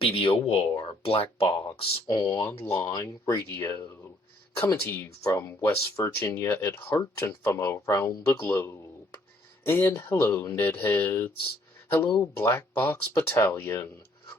BBOR, Black Box Online Radio, coming to you from West Virginia at heart and from around the globe. And hello, Nedheads. Hello, Black Box Battalion.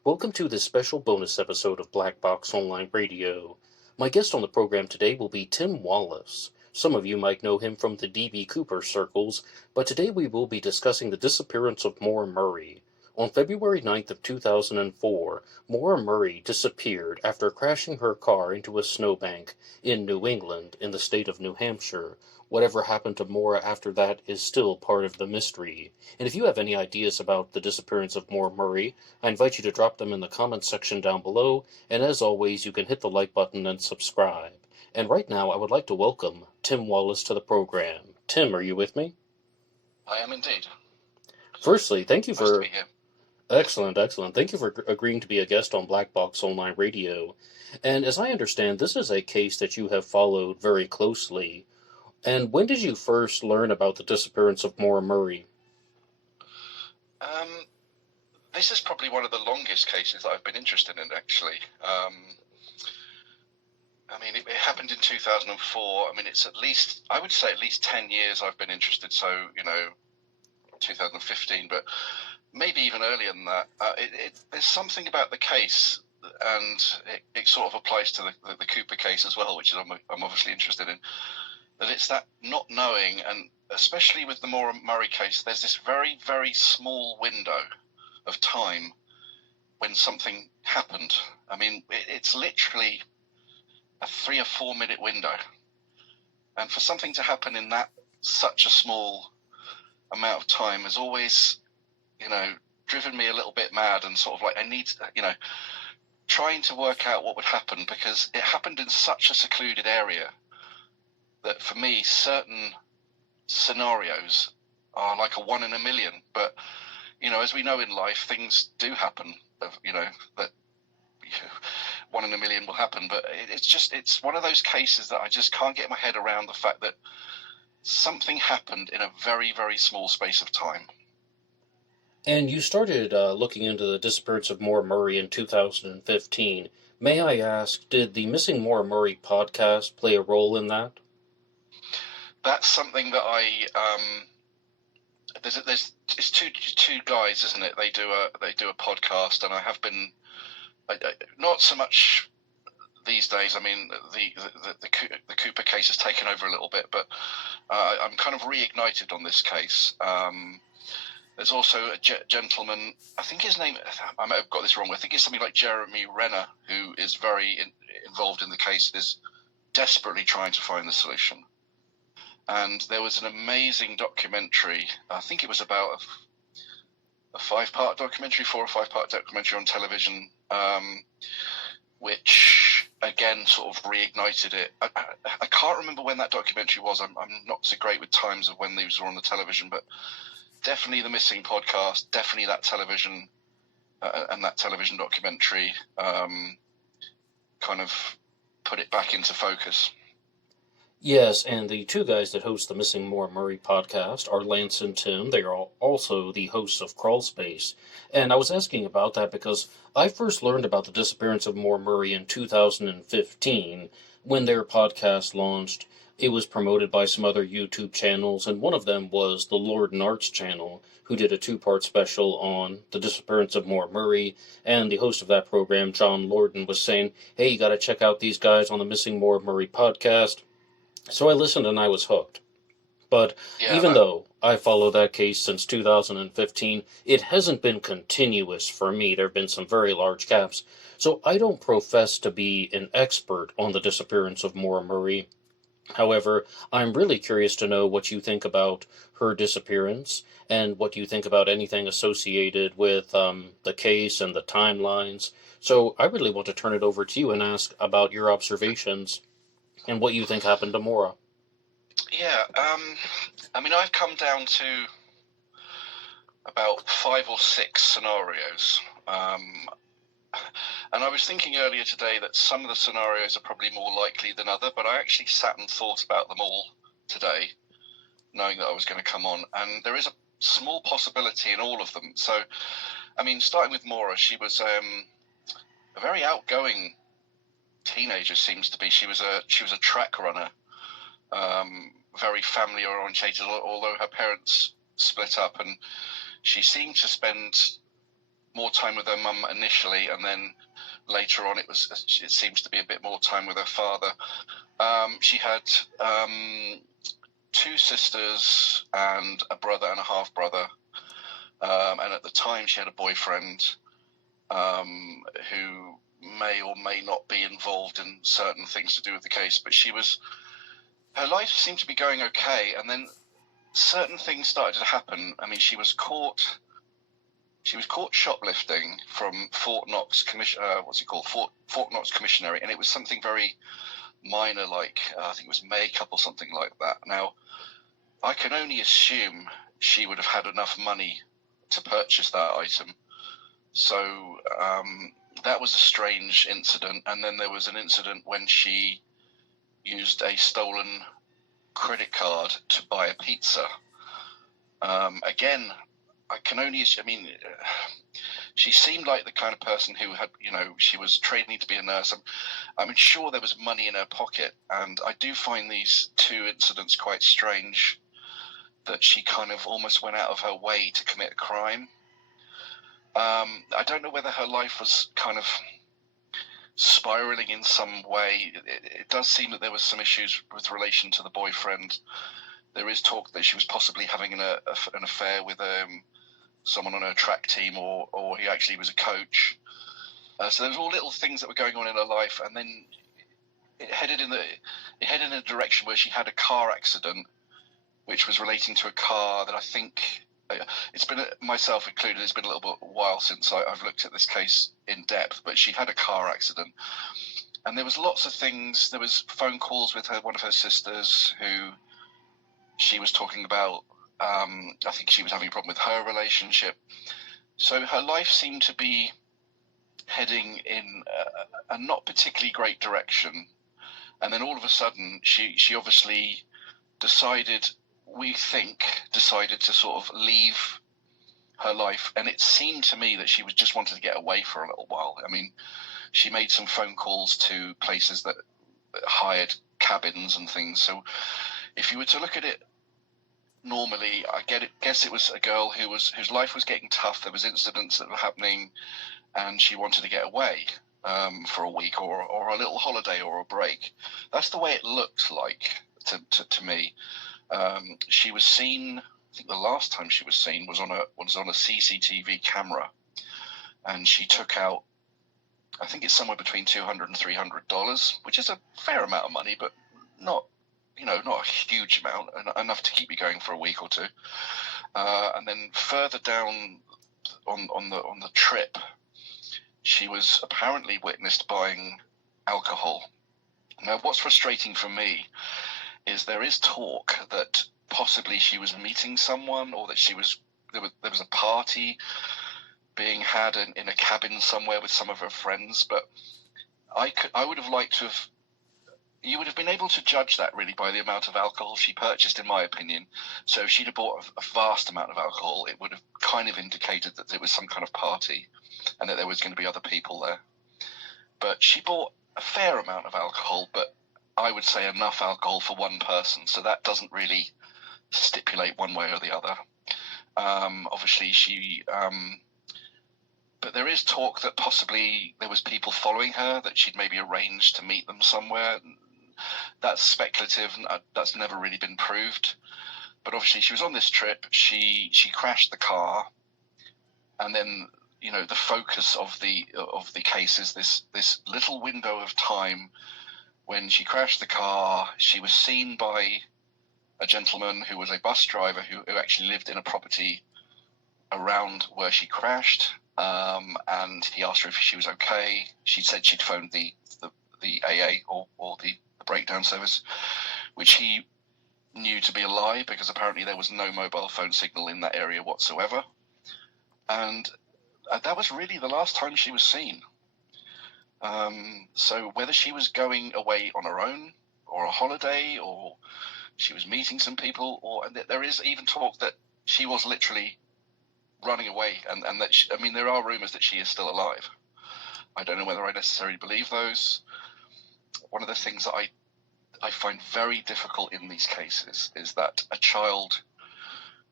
Welcome to this special bonus episode of Black Box Online Radio. My guest on the program today will be Tim Wallace. Some of you might know him from the D.B. Cooper circles, but today we will be discussing the disappearance of Maura Murray. On February 9th of 2004, Maura Murray disappeared after crashing her car into a snowbank in New England in the state of New Hampshire. Whatever happened to Maura after that is still part of the mystery. And if you have any ideas about the disappearance of Maura Murray, I invite you to drop them in the comments section down below, and as always, you can hit the like button and subscribe. And right now, I would like to welcome Tim Wallace to the program. Tim, are you with me? I am indeed. Firstly, thank you Nice to for... be here. Excellent, excellent. Thank you for agreeing to be a guest on Black Box Online Radio. And as I understand, this is a case that you have followed very closely. And when did you first learn about the disappearance of Maura Murray? This is probably one of the longest cases that I've been interested in, actually. It happened in 2004. It's I would say at least 10 years I've been interested. So, 2015, but maybe even earlier than that. There's something about the case, and it sort of applies to the Cooper case as well, which is I'm obviously interested in, that it's that not knowing, and especially with the Maura Murray case, there's this very, very small window of time when something happened. It's literally a 3 or 4 minute window. And for something to happen in such a small amount of time has always, driven me a little bit mad, and sort of like I need, trying to work out what would happen, because it happened in such a secluded area that for me, certain scenarios are like a 1 in a million. But, as we know in life, things do happen, that 1 in a million will happen. But it's one of those cases that I just can't get my head around the fact that something happened in a very, very small space of time. And you started looking into the disappearance of Maura Murray in 2015. May I ask, did the Missing Maura Murray podcast play a role in that? That's something that it's two guys, isn't it? They do a podcast, and I have been not so much these days. The Cooper case has taken over a little bit, but I'm kind of reignited on this case. There's also a gentleman, I think his name, I might have got this wrong, I think it's something like Jeremy Renner, who is very involved in the case, is desperately trying to find the solution. And there was an amazing documentary, I think it was about a 5-part documentary, 4 or 5-part documentary on television, which again sort of reignited it. I can't remember when that documentary was. I'm not so great with times of when these were on the television, but definitely the Missing podcast, definitely that television and that television documentary kind of put it back into focus. Yes, and the two guys that host the Missing Maura Murray podcast are Lance and Tim. They are also the hosts of Crawl Space. And I was asking about that because I first learned about the disappearance of Maura Murray in 2015 when their podcast launched. It was promoted by some other YouTube channels, and one of them was the Lord and Arts channel, who did a 2-part special on the disappearance of Maura Murray, and the host of that program, John Lorden, was saying, hey, you gotta check out these guys on the Missing Maura Murray podcast. So I listened and I was hooked. But even though I followed that case since 2015, it hasn't been continuous for me. There have been some very large gaps. So I don't profess to be an expert on the disappearance of Maura Murray. However, I'm really curious to know what you think about her disappearance and what you think about anything associated with the case and the timelines. So I really want to turn it over to you and ask about your observations and what you think happened to Maura. Yeah, I've come down to about 5 or 6 scenarios. And I was thinking earlier today that some of the scenarios are probably more likely than other, but I actually sat and thought about them all today, knowing that I was going to come on. And there is a small possibility in all of them. So, starting with Maura, she was a very outgoing teenager. Seems to be. She was a track runner, very family orientated. Although her parents split up, and she seemed to spend more time with her mum initially, and then later on it seems to be a bit more time with her father. She had 2 sisters and a brother and a half brother, and at the time she had a boyfriend who may or may not be involved in certain things to do with the case, but her life seemed to be going okay, and then certain things started to happen. I mean, she was caught shoplifting from Fort Knox Fort Knox Commissionary, and it was something very minor, like I think it was makeup or something like that. Now, I can only assume she would have had enough money to purchase that item. So that was a strange incident. And then there was an incident when she used a stolen credit card to buy a pizza. Again, she seemed like the kind of person who had, she was training to be a nurse. I'm sure there was money in her pocket. And I do find these 2 incidents quite strange, that she kind of almost went out of her way to commit a crime. I don't know whether her life was kind of spiraling in some way. It does seem that there was some issues with relation to the boyfriend. There is talk that she was possibly having an affair with someone on her track team, or he actually was a coach. So there was all little things that were going on in her life, and then it headed in a direction where she had a car accident, which was relating to a car that I think, it's been, myself included, it's been a little bit while since I've looked at this case in depth, but she had a car accident. And there was lots of things. There was phone calls with one of her sisters, who she was talking about. I think she was having a problem with her relationship. So her life seemed to be heading in a not particularly great direction. And then all of a sudden, she obviously decided to sort of leave her life. And it seemed to me that she just wanted to get away for a little while. I mean, she made some phone calls to places that hired cabins and things. So if you were to look at it normally, guess it was a girl whose life was getting tough. There was incidents that were happening, and she wanted to get away for a week or a little holiday or a break. That's the way it looked like to me. She was seen, I think the last time she was seen was on a CCTV camera, and she took out, I think it's somewhere between $200 and $300, which is a fair amount of money, but not a huge amount, enough to keep me going for a week or 2. And then further down on the trip, she was apparently witnessed buying alcohol. Now, what's frustrating for me is there is talk that possibly she was meeting someone, or that there was a party being had in a cabin somewhere with some of her friends. But I would have liked to have. You would have been able to judge that really by the amount of alcohol she purchased, in my opinion. So if she'd have bought a vast amount of alcohol, it would have kind of indicated that it was some kind of party and that there was going to be other people there. But she bought a fair amount of alcohol, but I would say enough alcohol for one person. So that doesn't really stipulate one way or the other. Obviously, but there is talk that possibly there was people following her, that she'd maybe arranged to meet them somewhere. That's speculative, and that's never really been proved. But obviously, she was on this trip. She crashed the car, and then the focus of the case is this little window of time when she crashed the car. She was seen by a gentleman who was a bus driver who actually lived in a property around where she crashed, and he asked her if she was okay. She said she'd phoned the AA or the breakdown service, which he knew to be a lie, because apparently there was no mobile phone signal in that area whatsoever. And that was really the last time she was seen. So whether she was going away on her own, or a holiday, or she was meeting some people, or there is even talk that she was literally running away, and that there are rumors that she is still alive. I don't know whether I necessarily believe those. One of the things that I find very difficult in these cases is that a child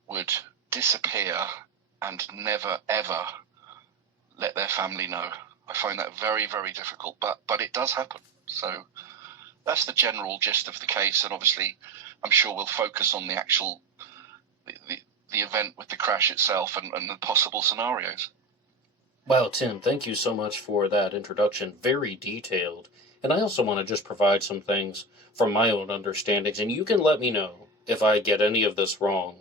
would disappear and never, ever let their family know. I find that very, very difficult, but it does happen. So that's the general gist of the case, and obviously I'm sure we'll focus on the actual the event with the crash itself and the possible scenarios. Wow, Tim, thank you so much for that introduction. Very detailed. And I also want to just provide some things from my own understandings, and you can let me know if I get any of this wrong.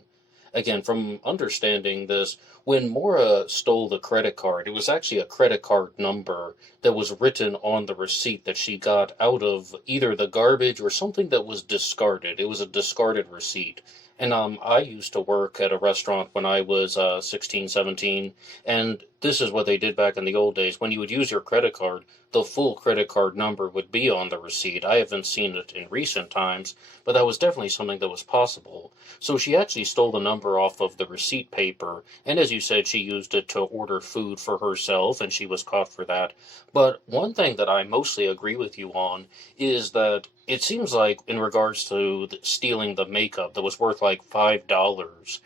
Again, from understanding this, when Maura stole the credit card, it was actually a credit card number that was written on the receipt that she got out of either the garbage or something that was discarded. It was a discarded receipt. And I used to work at a restaurant when I was 16, 17, and this is what they did back in the old days. When you would use your credit card, the full credit card number would be on the receipt. I haven't seen it in recent times, but that was definitely something that was possible. So she actually stole the number off of the receipt paper, and as you said, she used it to order food for herself, and she was caught for that. But one thing that I mostly agree with you on is that it seems like, in regards to stealing the makeup that was worth like $5,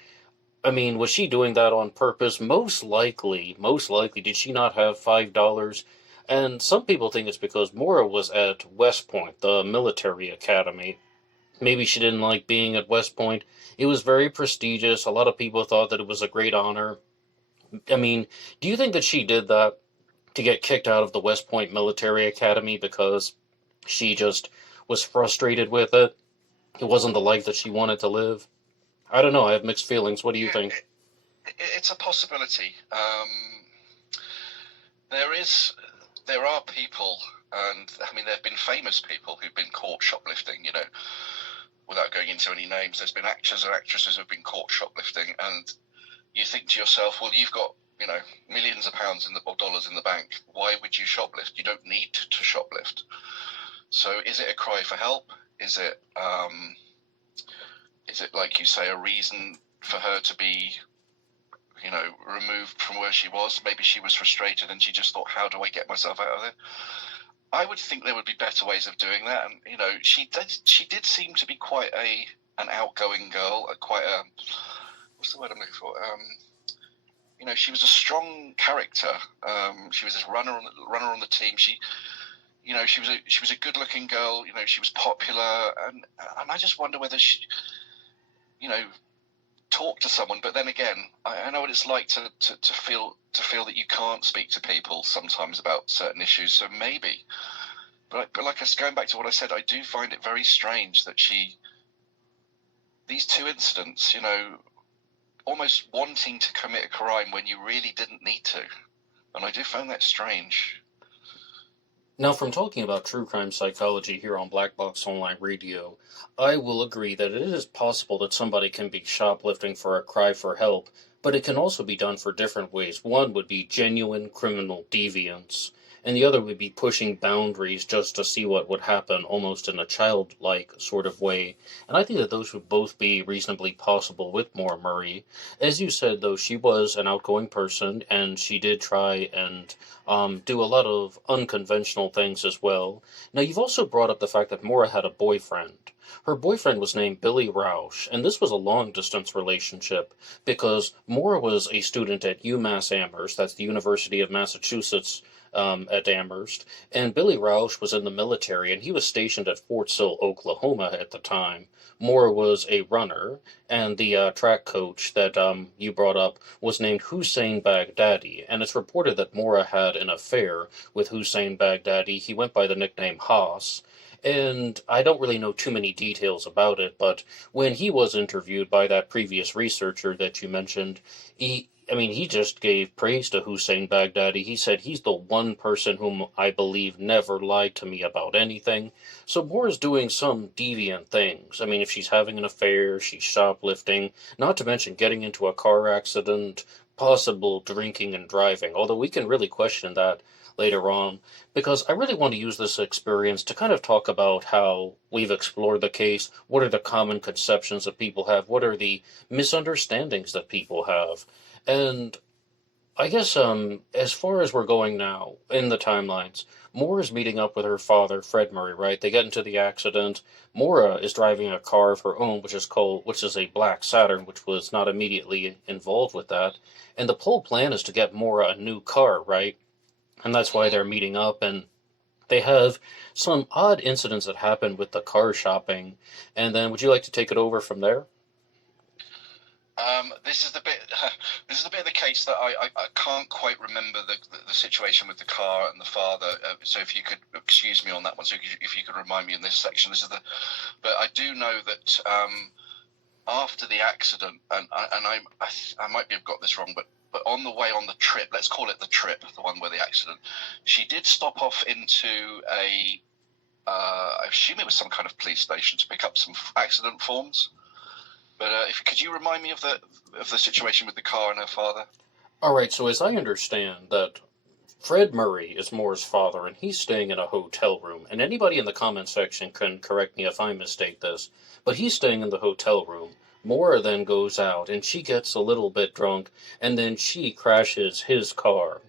I mean, was she doing that on purpose? Most likely, did she not have $5? And some people think it's because Maura was at West Point, the military academy. Maybe she didn't like being at West Point. It was very prestigious. A lot of people thought that it was a great honor. I mean, do you think that she did that to get kicked out of the West Point Military Academy because she just was frustrated with it? It wasn't the life that she wanted to live? I don't know. I have mixed feelings. What do you think? It's a possibility. There are people, and I mean, there have been famous people who've been caught shoplifting. Without going into any names, there's been actors or actresses who've been caught shoplifting, and you think to yourself, well, you've got millions of pounds or dollars in the bank. Why would you shoplift? You don't need to shoplift. So, is it a cry for help? Is it like you say, a reason for her to be removed from where she was? Maybe she was frustrated and she just thought, how do I get myself out of there? I would think there would be better ways of doing that. And she did seem to be quite an outgoing girl, quite a, what's the word I'm looking for? She was a strong character. She was a runner on the team. She was a good-looking girl. She was popular, and I just wonder whether she talk to someone. But then again, I know what it's like to feel that you can't speak to people sometimes about certain issues. So maybe, but like I was going back to what I said, I do find it very strange that these two incidents, almost wanting to commit a crime when you really didn't need to, and I do find that strange. Now, from talking about true crime psychology here on Black Box Online Radio, I will agree that it is possible that somebody can be shoplifting for a cry for help, but it can also be done for different ways. One would be genuine criminal deviance, and the other would be pushing boundaries just to see what would happen, almost in a childlike sort of way. And I think that those would both be reasonably possible with Maura Murray. As you said, though, she was an outgoing person, and she did try and do a lot of unconventional things as well. Now, you've also brought up the fact that Maura had a boyfriend. Her boyfriend was named Billy Rausch, and this was a long-distance relationship because Maura was a student at UMass Amherst, that's the University of Massachusetts, at Amherst, and Billy Rausch was in the military, and he was stationed at Fort Sill, Oklahoma at the time. Maura was a runner, and the track coach that you brought up was named Hussein Baghdadi, and it's reported that Maura had an affair with Hussein Baghdadi. He went by the nickname Haas, and I don't really know too many details about it, but when he was interviewed by that previous researcher that you mentioned, he just gave praise to Hussein Baghdadi. He said he's the one person whom I believe never lied to me about anything. So Maura's doing some deviant things. I mean, if she's having an affair, she's shoplifting, not to mention getting into a car accident, possible drinking and driving, although we can really question that later on, because I really want to use this experience to kind of talk about how we've explored the case, what are the common conceptions that people have, what are the misunderstandings that people have. And I guess as far as we're going now in the timelines, Maura's meeting up with her father, Fred Murray, right? They get into the accident. Maura is driving a car of her own, which is a black Saturn, which was not immediately involved with that. And the whole plan is to get Maura a new car, right? And that's why Mhm. they're meeting up, and they have some odd incidents that happen with the car shopping. And then would you like to take it over from there? This is the bit. This is the bit of the case that I can't quite remember the situation with the car and the father. So if you could excuse me on that one, so if you could remind me in this section, this is the. But I do know that after the accident, I might have got this wrong, but on the way on the trip, let's call it the trip, the one where the accident, she did stop off into a. I assume it was some kind of police station to pick up some accident forms. But if could you remind me of the situation with the car and her father? All right, so as I understand that Fred Murray is Moore's father, and he's staying in a hotel room. And anybody in the comment section can correct me if I mistake this, but he's staying in the hotel room. Moore then goes out, and she gets a little bit drunk, and then she crashes his car.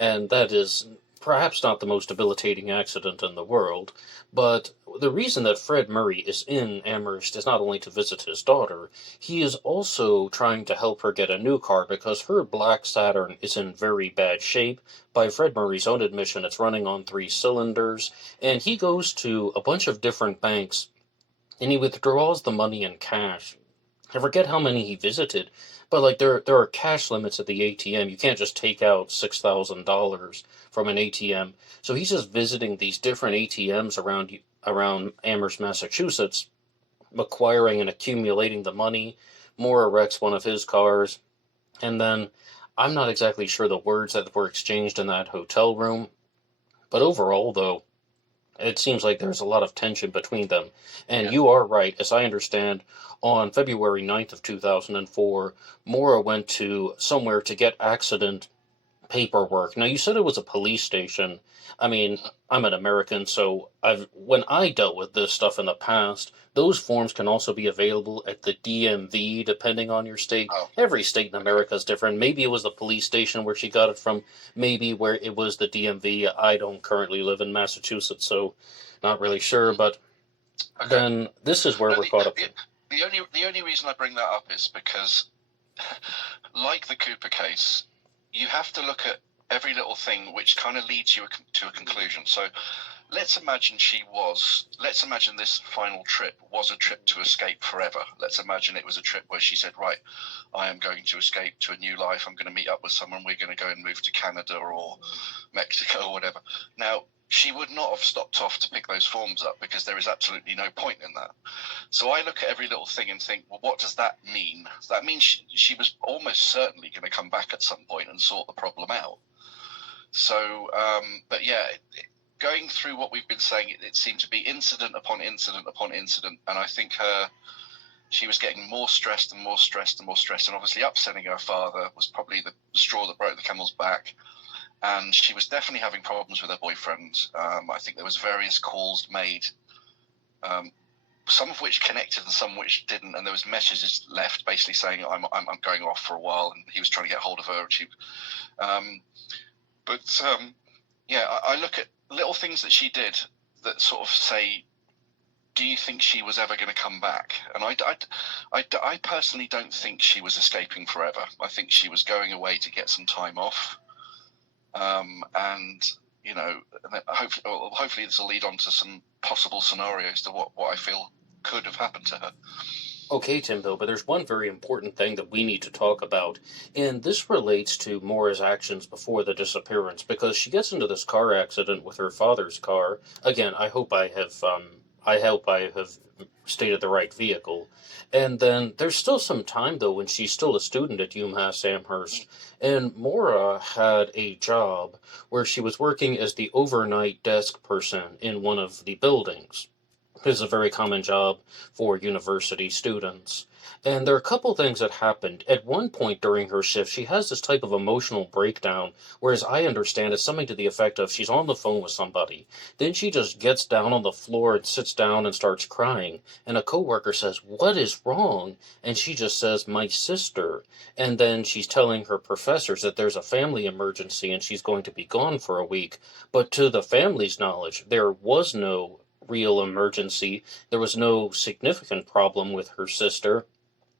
And that is perhaps not the most debilitating accident in the world, but the reason that Fred Murray is in Amherst is not only to visit his daughter, he is also trying to help her get a new car because her black Saturn is in very bad shape. By Fred Murray's own admission, it's running on three cylinders, and he goes to a bunch of different banks and he withdraws the money in cash. I forget how many he visited, but like there are cash limits at the ATM. You can't just take out $6,000 from an ATM. So he's just visiting these different ATMs around Amherst, Massachusetts, acquiring and accumulating the money. Moore wrecks one of his cars, and then I'm not exactly sure the words that were exchanged in that hotel room, but overall, though, it seems like there's a lot of tension between them. And Yeah. you are right, as I understand, on February 9th of 2004, Maura went to somewhere to get accident paperwork. Now, you said it was a police station. I mean, I'm an American, so when I dealt with this stuff in the past, those forms can also be available at the DMV, depending on your state. Oh, Every state in okay. America is different. Maybe it was the police station where she got it from, maybe where it was the DMV. I don't currently live in Massachusetts, so not really sure, Mhm. but Okay. then this is where No, we're caught up. the only reason I bring that up is because, like the Cooper case, you have to look at every little thing which kind of leads you to a conclusion. So let's imagine this final trip was a trip to escape forever. Let's imagine it was a trip where she said, right, I am going to escape to a new life. I'm going to meet up with someone. We're going to go and move to Canada or Mexico or whatever. Now, she would not have stopped off to pick those forms up because there is absolutely no point in that. So I look at every little thing and think, well, what does that mean? That means she was almost certainly going to come back at some point and sort the problem out. So, but yeah, going through what we've been saying, it seemed to be incident upon incident upon incident, and I think she was getting more stressed and more stressed and more stressed, and obviously upsetting her father was probably the straw that broke the camel's back. And she was definitely having problems with her boyfriend. I think there was various calls made, some of which connected and some which didn't, and there was messages left basically saying I'm going off for a while, and he was trying to get hold of her, and she. Yeah, I look at little things that she did that sort of say, do you think she was ever going to come back? And I personally don't think she was escaping forever. I think she was going away to get some time off. And, you know, hopefully this will lead on to some possible scenarios to what I feel could have happened to her. Okay, Timbo, but there's one very important thing that we need to talk about, and this relates to Maura's actions before the disappearance, because she gets into this car accident with her father's car. Again, I hope I have stated the right vehicle. And then there's still some time though when she's still a student at UMass Amherst, and Maura had a job where she was working as the overnight desk person in one of the buildings. This is a very common job for university students. And there are a couple things that happened. At one point during her shift, she has this type of emotional breakdown, whereas I understand it's something to the effect of she's on the phone with somebody. Then she just gets down on the floor and sits down and starts crying. And a coworker says, "What is wrong?" And she just says, "My sister." And then she's telling her professors that there's a family emergency and she's going to be gone for a week. But to the family's knowledge, there was no real emergency. There was no significant problem with her sister,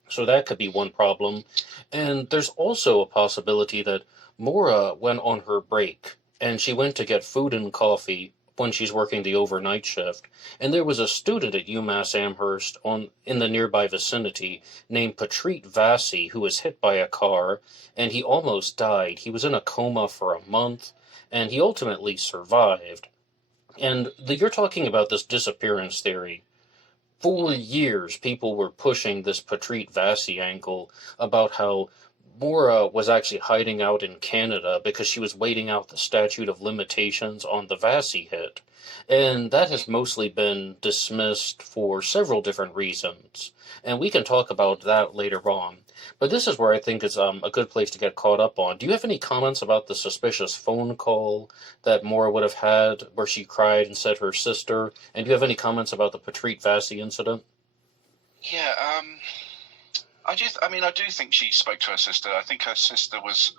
so that could be one problem. And there's also a possibility that Maura went on her break and she went to get food and coffee when she's working the overnight shift. And there was a student at UMass Amherst in the nearby vicinity named Patrick Vassie who was hit by a car and he almost died. He was in a coma for a month and he ultimately survived. And you're talking about this disappearance theory. For years, people were pushing this Patrick Vassie angle about how Maura was actually hiding out in Canada because she was waiting out the statute of limitations on the Vassie hit. And that has mostly been dismissed for several different reasons. And we can talk about that later on. But this is where I think is a good place to get caught up on. Do you have any comments about the suspicious phone call that Maura would have had where she cried and said her sister? And do you have any comments about the Patrick Vassie incident? Yeah, I do think she spoke to her sister. I think her sister was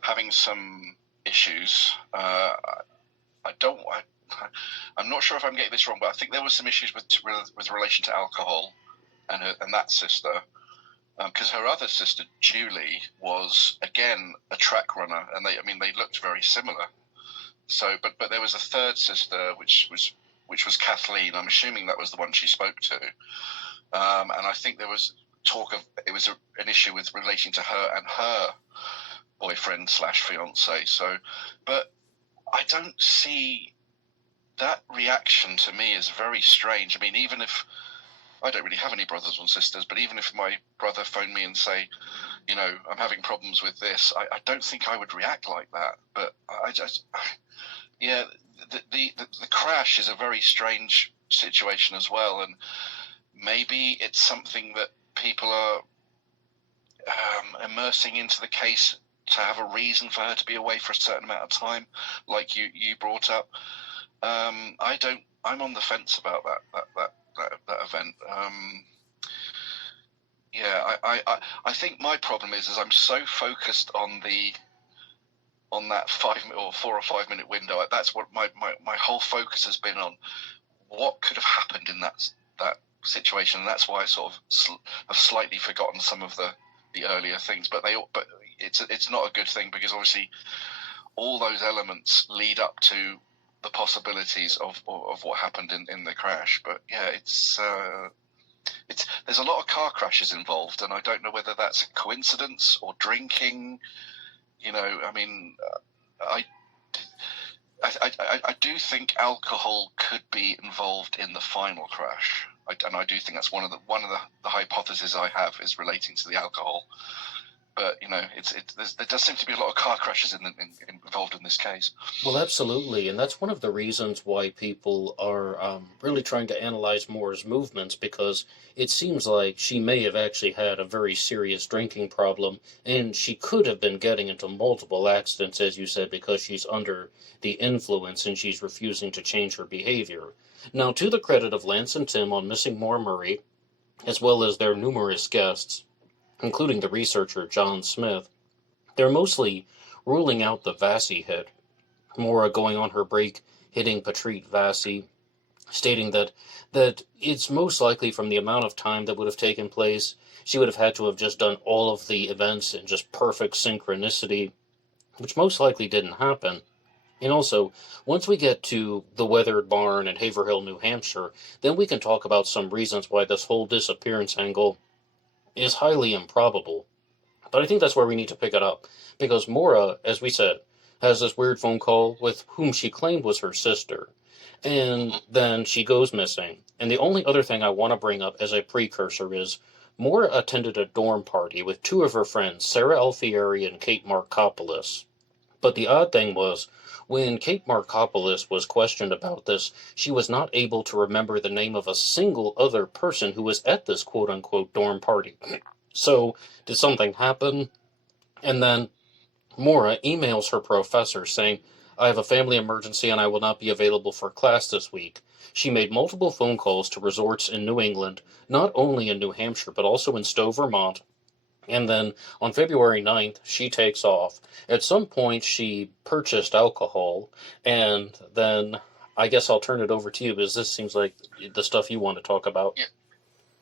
having some issues. I'm not sure if I'm getting this wrong, but I think there was some issues with relation to alcohol and that sister. Because her other sister, Julie, was again a track runner, and they looked very similar. So, but there was a third sister, which was Kathleen. I'm assuming that was the one she spoke to, and I think there was talk of it was an issue with relating to her and her boyfriend / fiance. So, but I don't see that reaction. To me is very strange. I mean, even if I don't really have any brothers or sisters, but even if my brother phoned me and say, I'm having problems with this, I don't think I would react like that. But the crash is a very strange situation as well, and maybe it's something that people are immersing into the case to have a reason for her to be away for a certain amount of time, like you brought up. I'm on the fence about that event. I think my problem is I'm so focused on that 4 or 5 minute window. That's what my whole focus has been on. What could have happened in that situation, and that's why I sort of have slightly forgotten some of the earlier things. But it's not a good thing, because obviously all those elements lead up to the possibilities of what happened in the crash. But yeah, there's a lot of car crashes involved, and I don't know whether that's a coincidence or drinking. I do think alcohol could be involved in the final crash, and I do think that's one of the hypotheses I have is relating to the alcohol. But there does seem to be a lot of car crashes involved in this case. Well, absolutely, and that's one of the reasons why people are really trying to analyze Moore's movements, because it seems like she may have actually had a very serious drinking problem, and she could have been getting into multiple accidents, as you said, because she's under the influence and she's refusing to change her behavior. Now, to the credit of Lance and Tim on Missing Maura Murray, as well as their numerous guests, including the researcher John Smith, they're mostly ruling out the Vassie hit. Maura going on her break, hitting Patrick Vassie, stating that it's most likely from the amount of time that would have taken place, she would have had to have just done all of the events in just perfect synchronicity, which most likely didn't happen. And also, once we get to the Weathered Barn in Haverhill, New Hampshire, then we can talk about some reasons why this whole disappearance angle is highly improbable. But I think that's where we need to pick it up, because Maura, as we said, has this weird phone call with whom she claimed was her sister, and then she goes missing. And the only other thing I want to bring up as a precursor is Maura attended a dorm party with two of her friends, Sarah Alfieri and Kate Markopoulos. But the odd thing was, when Kate Markopoulos was questioned about this, she was not able to remember the name of a single other person who was at this quote-unquote dorm party. So, did something happen? And then Maura emails her professor saying, I have a family emergency and I will not be available for class this week. She made multiple phone calls to resorts in New England, not only in New Hampshire, but also in Stowe, Vermont. And then on February 9th, she takes off. At some point, she purchased alcohol, and then I guess I'll turn it over to you because this seems like the stuff you want to talk about.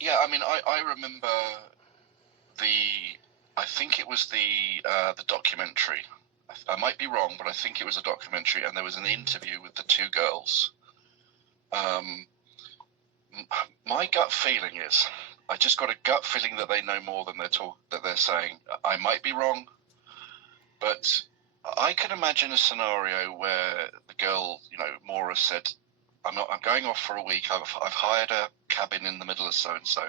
Yeah. I mean, I remember I think it was the documentary. I might be wrong, but I think it was a documentary, and there was an interview with the two girls. My gut feeling is, I just got a gut feeling that they know more than they're saying. I might be wrong, but I could imagine a scenario where the girl, Maura said, I'm going off for a week. I've hired a cabin in the middle of so and so.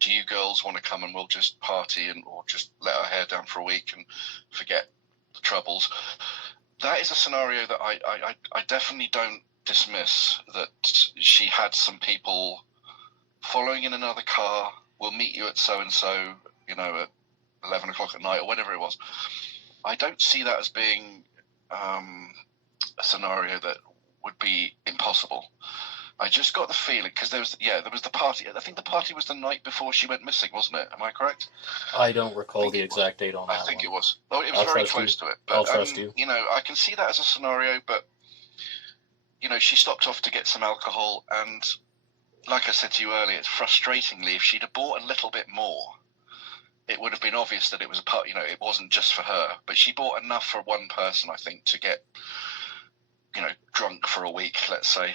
Do you girls want to come and we'll just party or just let our hair down for a week and forget the troubles? That is a scenario that I definitely don't dismiss, that she had some people following in another car. We'll meet you at so and so, at 11 o'clock at night or whatever it was. I don't see that as being a scenario that would be impossible. I just got the feeling, because there was the party. I think the party was the night before she went missing, wasn't it? Am I correct? I don't recall the exact date on that. I think it was. Oh, it was very close to it. But, I'll trust you. I can see that as a scenario, but she stopped off to get some alcohol, and like I said to you earlier, it's frustratingly, if she'd have bought a little bit more, it would have been obvious that it was a part. It wasn't just for her, but she bought enough for one person, I think, to get drunk for a week, let's say.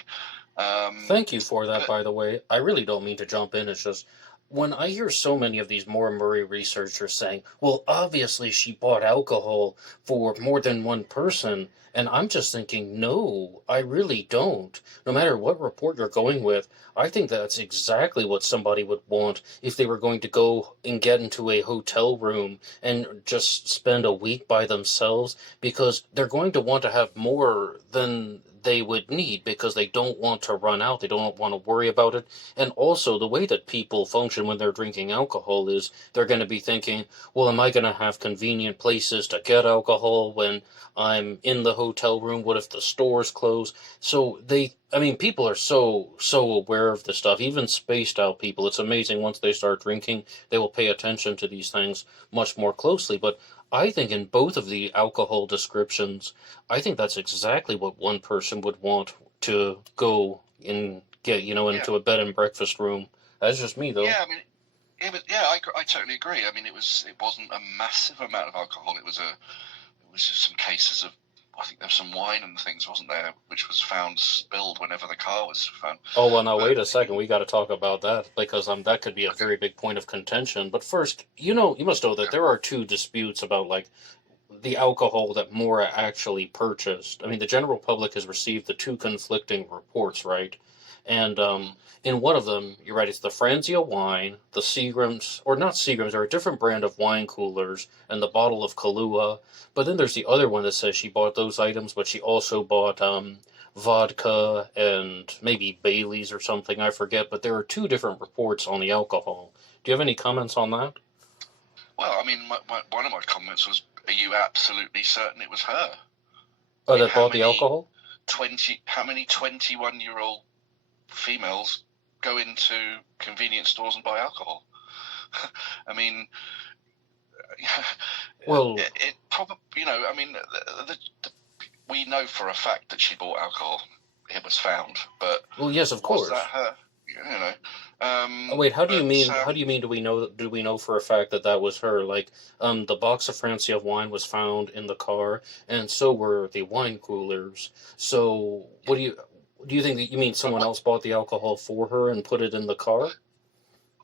Thank you for that, by the way. I really don't mean to jump in. It's just, when I hear so many of these Maura Murray researchers saying, well, obviously she bought alcohol for more than one person, and I'm just thinking, no, I really don't. No matter what report you're going with, I think that's exactly what somebody would want if they were going to go and get into a hotel room and just spend a week by themselves, because they're going to want to have more than they would need because they don't want to run out, they don't want to worry about it. And also, the way that people function when they're drinking alcohol is they're going to be thinking, well, am I going to have convenient places to get alcohol when I'm in the hotel room? What if the stores close? So people are so aware of this stuff, even spaced out people. It's amazing, once they start drinking, they will pay attention to these things much more closely. But I think in both of the alcohol descriptions, I think that's exactly what one person would want to go and get, into a bed and breakfast room. That's just me, though. Yeah, I totally agree. I mean, it wasn't a massive amount of alcohol. It was some cases of, I think there was some wine and things, wasn't there, which was found spilled whenever the car was found. Oh, well, now, wait a second. We got to talk about that, because that could be a very big point of contention. But first, you must know that there are two disputes about, the alcohol that Maura actually purchased. I mean, the general public has received the two conflicting reports, right? And in one of them, you're right, it's the Franzia wine, the Seagrams, or not Seagrams, they're a different brand of wine coolers, and the bottle of Kahlua. But then there's the other one that says she bought those items, but she also bought vodka and maybe Bailey's or something, I forget. But there are two different reports on the alcohol. Do you have any comments on that? Well, I mean, one of my comments was, are you absolutely certain it was her? Oh, that bought the alcohol? How many 21-year-old females go into convenience stores and buy alcohol? I mean, well, it probably, I mean, we know for a fact that she bought alcohol. It was found, but well, yes, of course. Was that her? Wait, how do you mean? How do you mean? Do we know for a fact that was her? The box of Francia of wine was found in the car, and so were the wine coolers. So, what do you think? That you mean someone else bought the alcohol for her and put it in the car?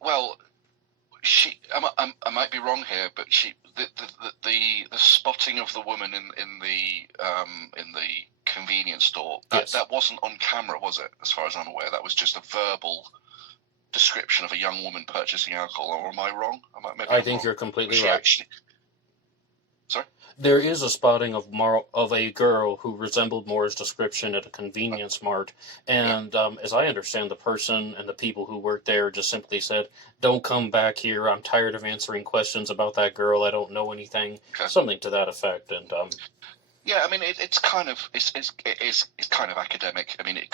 Well, I might be wrong here, but the spotting of the woman in the convenience store, that wasn't on camera, was it? As far as I'm aware, that was just a verbal description of a young woman purchasing alcohol. Or am I wrong? I think you're completely right. Sorry? There is a spotting of a girl who resembled Maura's description at a convenience mart, Yeah. and as I understand, the person and the people who worked there just simply said, "Don't come back here. I'm tired of answering questions about that girl. I don't know anything." Okay. Something to that effect, and Yeah, I mean, it's kind of it's kind of academic. I mean, it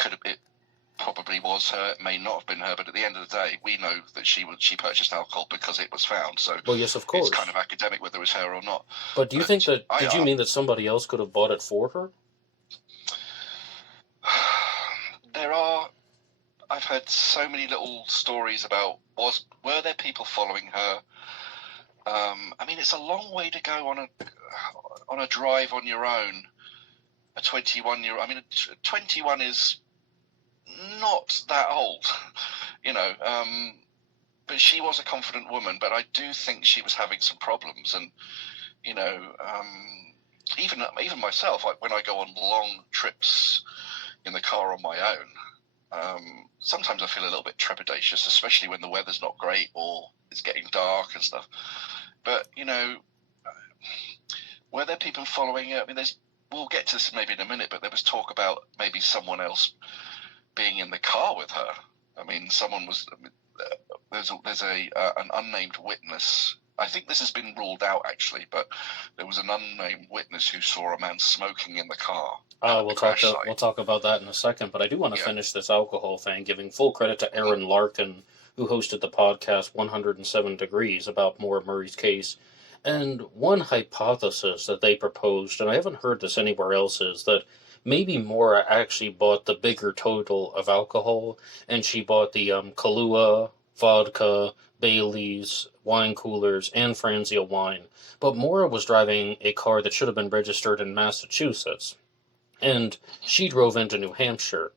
probably was her. It may not have been her, but at the end of the day, we know that she purchased alcohol because it was found. So well, yes, of it's kind course. of academic whether it was her or not. But do you think But that? Did you mean that somebody else could have bought it for her? there are. I've heard so many little stories about were there people following her. I mean, it's a long way to go on a drive on your own. A 21-year. I mean, 21 is not that old, you know. But she was a confident woman. But I do think she was having some problems, and you know, even myself, like when I go on long trips in the car on my own, sometimes I feel a little bit trepidatious, especially when the weather's not great or it's getting dark and stuff. But you know, were there people following it? I mean, we'll get to this maybe in a minute, but there was talk about maybe someone else being in the car with her. I mean, someone was. There's an unnamed witness. I think this has been ruled out actually, but there was an unnamed witness who saw a man smoking in the car at the crash site. We'll talk about that in a second. But I do want to Yeah. finish this alcohol thing, giving full credit to Aaron Larkin, who hosted the podcast 107 Degrees about Maura Murray's case. And one hypothesis that they proposed, and I haven't heard this anywhere else, is that maybe Maura actually bought the bigger total of alcohol, and she bought the Kahlua, vodka, Bailey's, wine coolers, and Franzia wine. But Maura was driving a car that should have been registered in Massachusetts, and she drove into New Hampshire.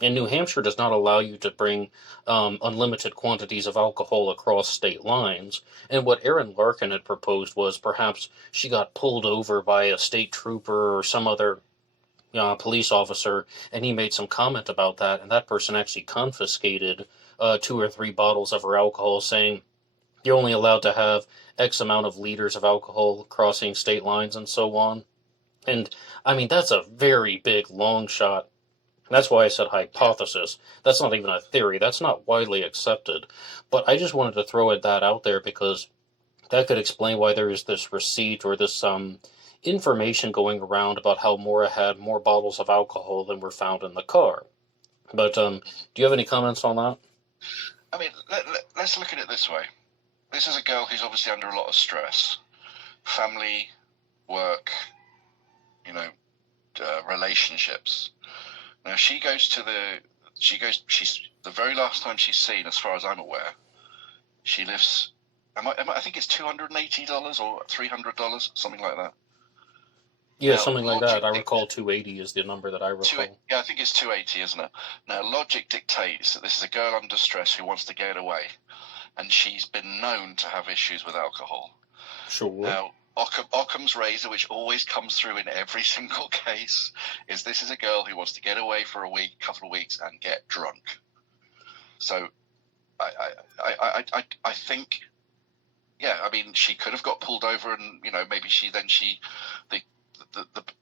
And New Hampshire does not allow you to bring unlimited quantities of alcohol across state lines. And what Aaron Larkin had proposed was perhaps she got pulled over by a state trooper or some other police officer, and he made some comment about that, and that person actually confiscated 2 or 3 bottles of her alcohol, saying you're only allowed to have X amount of liters of alcohol crossing state lines and so on. And I mean, that's a very big long shot. That's why I said hypothesis. That's not even a theory. That's not widely accepted. But I just wanted to throw that out there because that could explain why there is this receipt or this information going around about how Maura had more bottles of alcohol than were found in the car. But do you have any comments on that? I mean, let's look at it this way. This is a girl who's obviously under a lot of stress. Family, work, you know, relationships. Now she's the very last time she's seen, as far as I'm aware, she lives, I think it's $280 or $300, something like that. Yeah, now, something like that. I recall 280 is the number that I recall. Yeah, I think it's 280, isn't it? Now, logic dictates that this is a girl under stress who wants to get away, and she's been known to have issues with alcohol. Sure. Now, Occam's razor, which always comes through in every single case, is this is a girl who wants to get away for a couple of weeks, and get drunk. So, I think, yeah, I mean, she could have got pulled over, and you know, maybe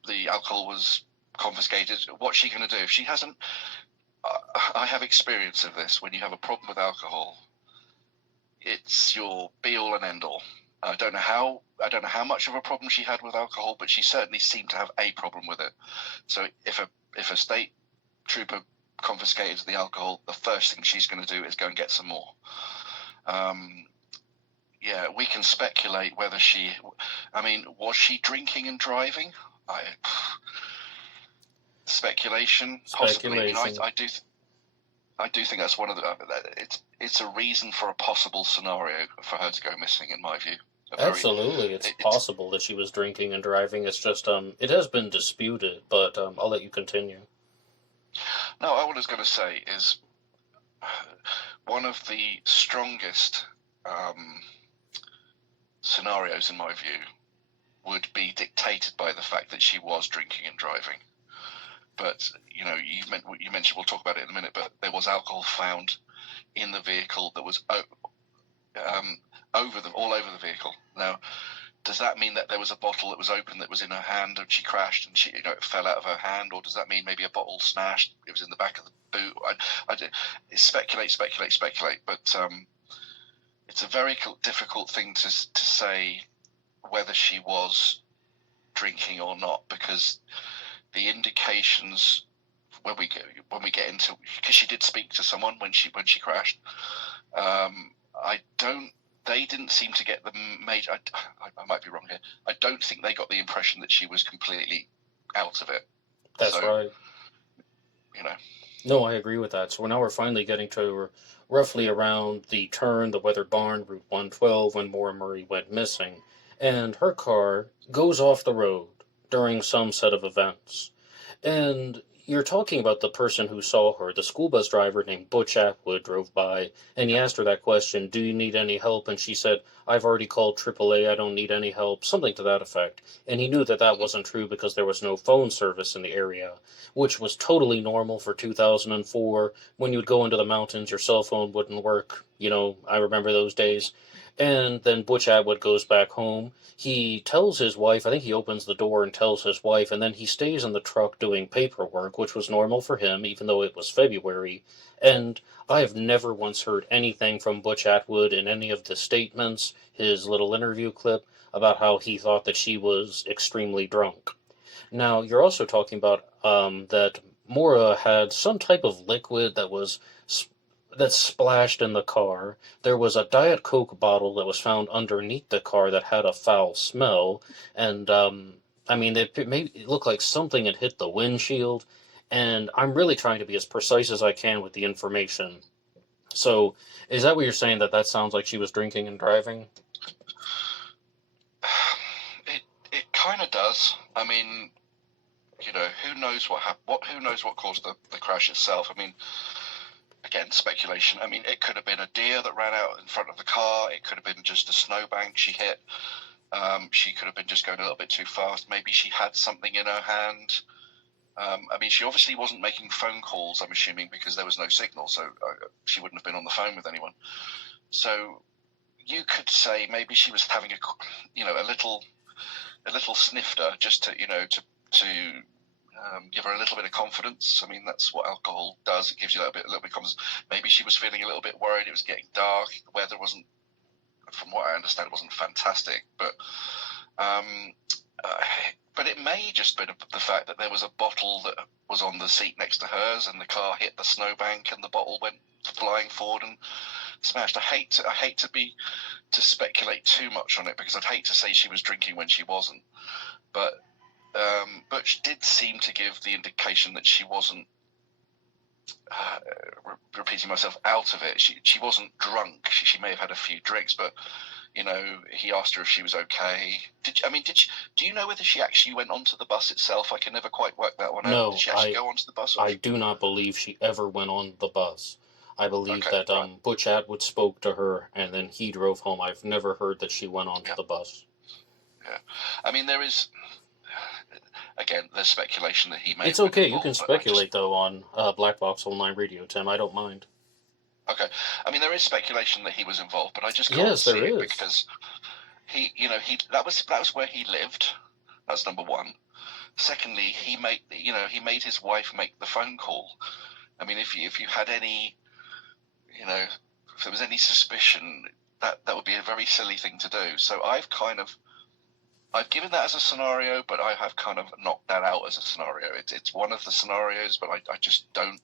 the alcohol was confiscated. What's she going to do if she hasn't? I have experience of this. When you have a problem with alcohol, it's your be all and end all. I don't know how much of a problem she had with alcohol, but she certainly seemed to have a problem with it. So if a state trooper confiscated the alcohol, the first thing she's going to do is go and get some more. Yeah, we can speculate whether was she drinking and driving? Speculation, possibly. I do think that's one of the. It's a reason for a possible scenario for her to go missing, in my view. Absolutely, it's possible that she was drinking and driving. It's just it has been disputed, but I'll let you continue. No, all I was going to say is one of the strongest scenarios, in my view, would be dictated by the fact that she was drinking and driving. But you know, you mentioned, we'll talk about it in a minute, but there was alcohol found in the vehicle that was all over the vehicle. Now, does that mean that there was a bottle that was open that was in her hand and she crashed and it fell out of her hand, or does that mean maybe a bottle smashed? It was in the back of the boot. It's speculate. But it's a very difficult thing to say whether she was drinking or not, because the indications when we get into, because she did speak to someone when she crashed. They didn't seem to get the major. I might be wrong here. I don't think they got the impression that she was completely out of it. That's right. No, I agree with that. So now we're finally getting to roughly around the turn, the Weather Barn, Route 112, when Maura Murray went missing. And her car goes off the road during some set of events. And you're talking about the person who saw her. The school bus driver named Butch Atwood drove by, and he asked her that question, do you need any help? And she said, I've already called AAA, I don't need any help, something to that effect. And he knew that that wasn't true because there was no phone service in the area, which was totally normal for 2004. When you'd go into the mountains, your cell phone wouldn't work. I remember those days. And then Butch Atwood goes back home. He tells his wife, I think he opens the door and tells his wife, and then he stays in the truck doing paperwork, which was normal for him, even though it was February. And I have never once heard anything from Butch Atwood in any of the statements, his little interview clip, about how he thought that she was extremely drunk. Now, you're also talking about that Maura had some type of liquid that splashed in the car. There was a Diet Coke bottle that was found underneath the car that had a foul smell, and it looked like something had hit the windshield, and I'm really trying to be as precise as I can with the information. So, is that what you're saying, that sounds like she was drinking and driving? It kind of does. I mean, who knows what happened? Who knows what caused the crash itself? I mean, again, speculation. I mean, it could have been a deer that ran out in front of the car. It could have been just a snowbank she hit. She could have been just going a little bit too fast. Maybe she had something in her hand. She obviously wasn't making phone calls, I'm assuming, because there was no signal, so she wouldn't have been on the phone with anyone. So you could say maybe she was having a little snifter just to give her a little bit of confidence. I mean, that's what alcohol does. It gives you a little bit of confidence. Maybe she was feeling a little bit worried. It was getting dark. The weather wasn't, from what I understand, it wasn't fantastic. But it may just be the fact that there was a bottle that was on the seat next to hers, and the car hit the snowbank, and the bottle went flying forward and smashed. I hate to speculate too much on it, because I'd hate to say she was drinking when she wasn't. But Butch did seem to give the indication that she wasn't, repeating myself, out of it. She wasn't drunk. She may have had a few drinks, but he asked her if she was okay. Do you know whether she actually went onto the bus itself? I can never quite work that one out. No, Did she actually go onto the bus? I do not believe she ever went on the bus. I believe that Butch Atwood spoke to her, and then he drove home. I've never heard that she went onto the bus. Yeah. I mean, there is... Again, there's speculation that he may... It's okay, you can speculate, though, on Black Box Online Radio, Tim. I don't mind. Okay. I mean, there is speculation that he was involved, but I just can't see it, because that was where he lived. That's number one. Secondly, he made his wife make the phone call. I mean, if you had any, if there was any suspicion, that would be a very silly thing to do. So I've given that as a scenario, but I have kind of knocked that out as a scenario. It's one of the scenarios, but I just don't...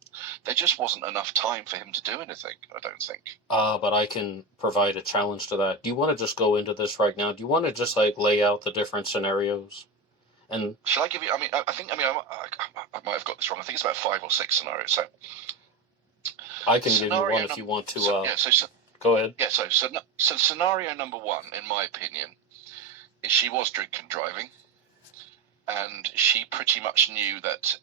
There just wasn't enough time for him to do anything, I don't think. But I can provide a challenge to that. Do you want to just go into this right now? Do you want to just, lay out the different scenarios? And shall I give you... I might have got this wrong. I think it's about 5 or 6 scenarios, so... I can give you one if you want to... go ahead. Yeah, so scenario number 1, in my opinion, is she was drinking driving, and she pretty much knew that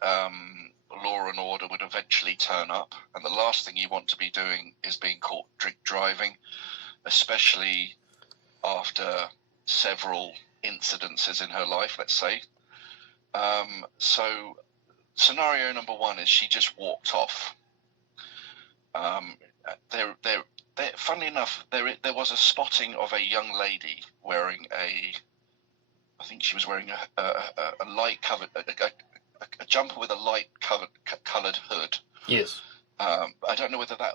law and order would eventually turn up, and the last thing you want to be doing is being caught drink driving, especially after several incidences in her life, let's say. So scenario number 1 is she just walked off. Funnily enough, there was a spotting of a young lady wearing a I think she was wearing a light covered a jumper with a light coloured hood. Yes. I don't know whether that.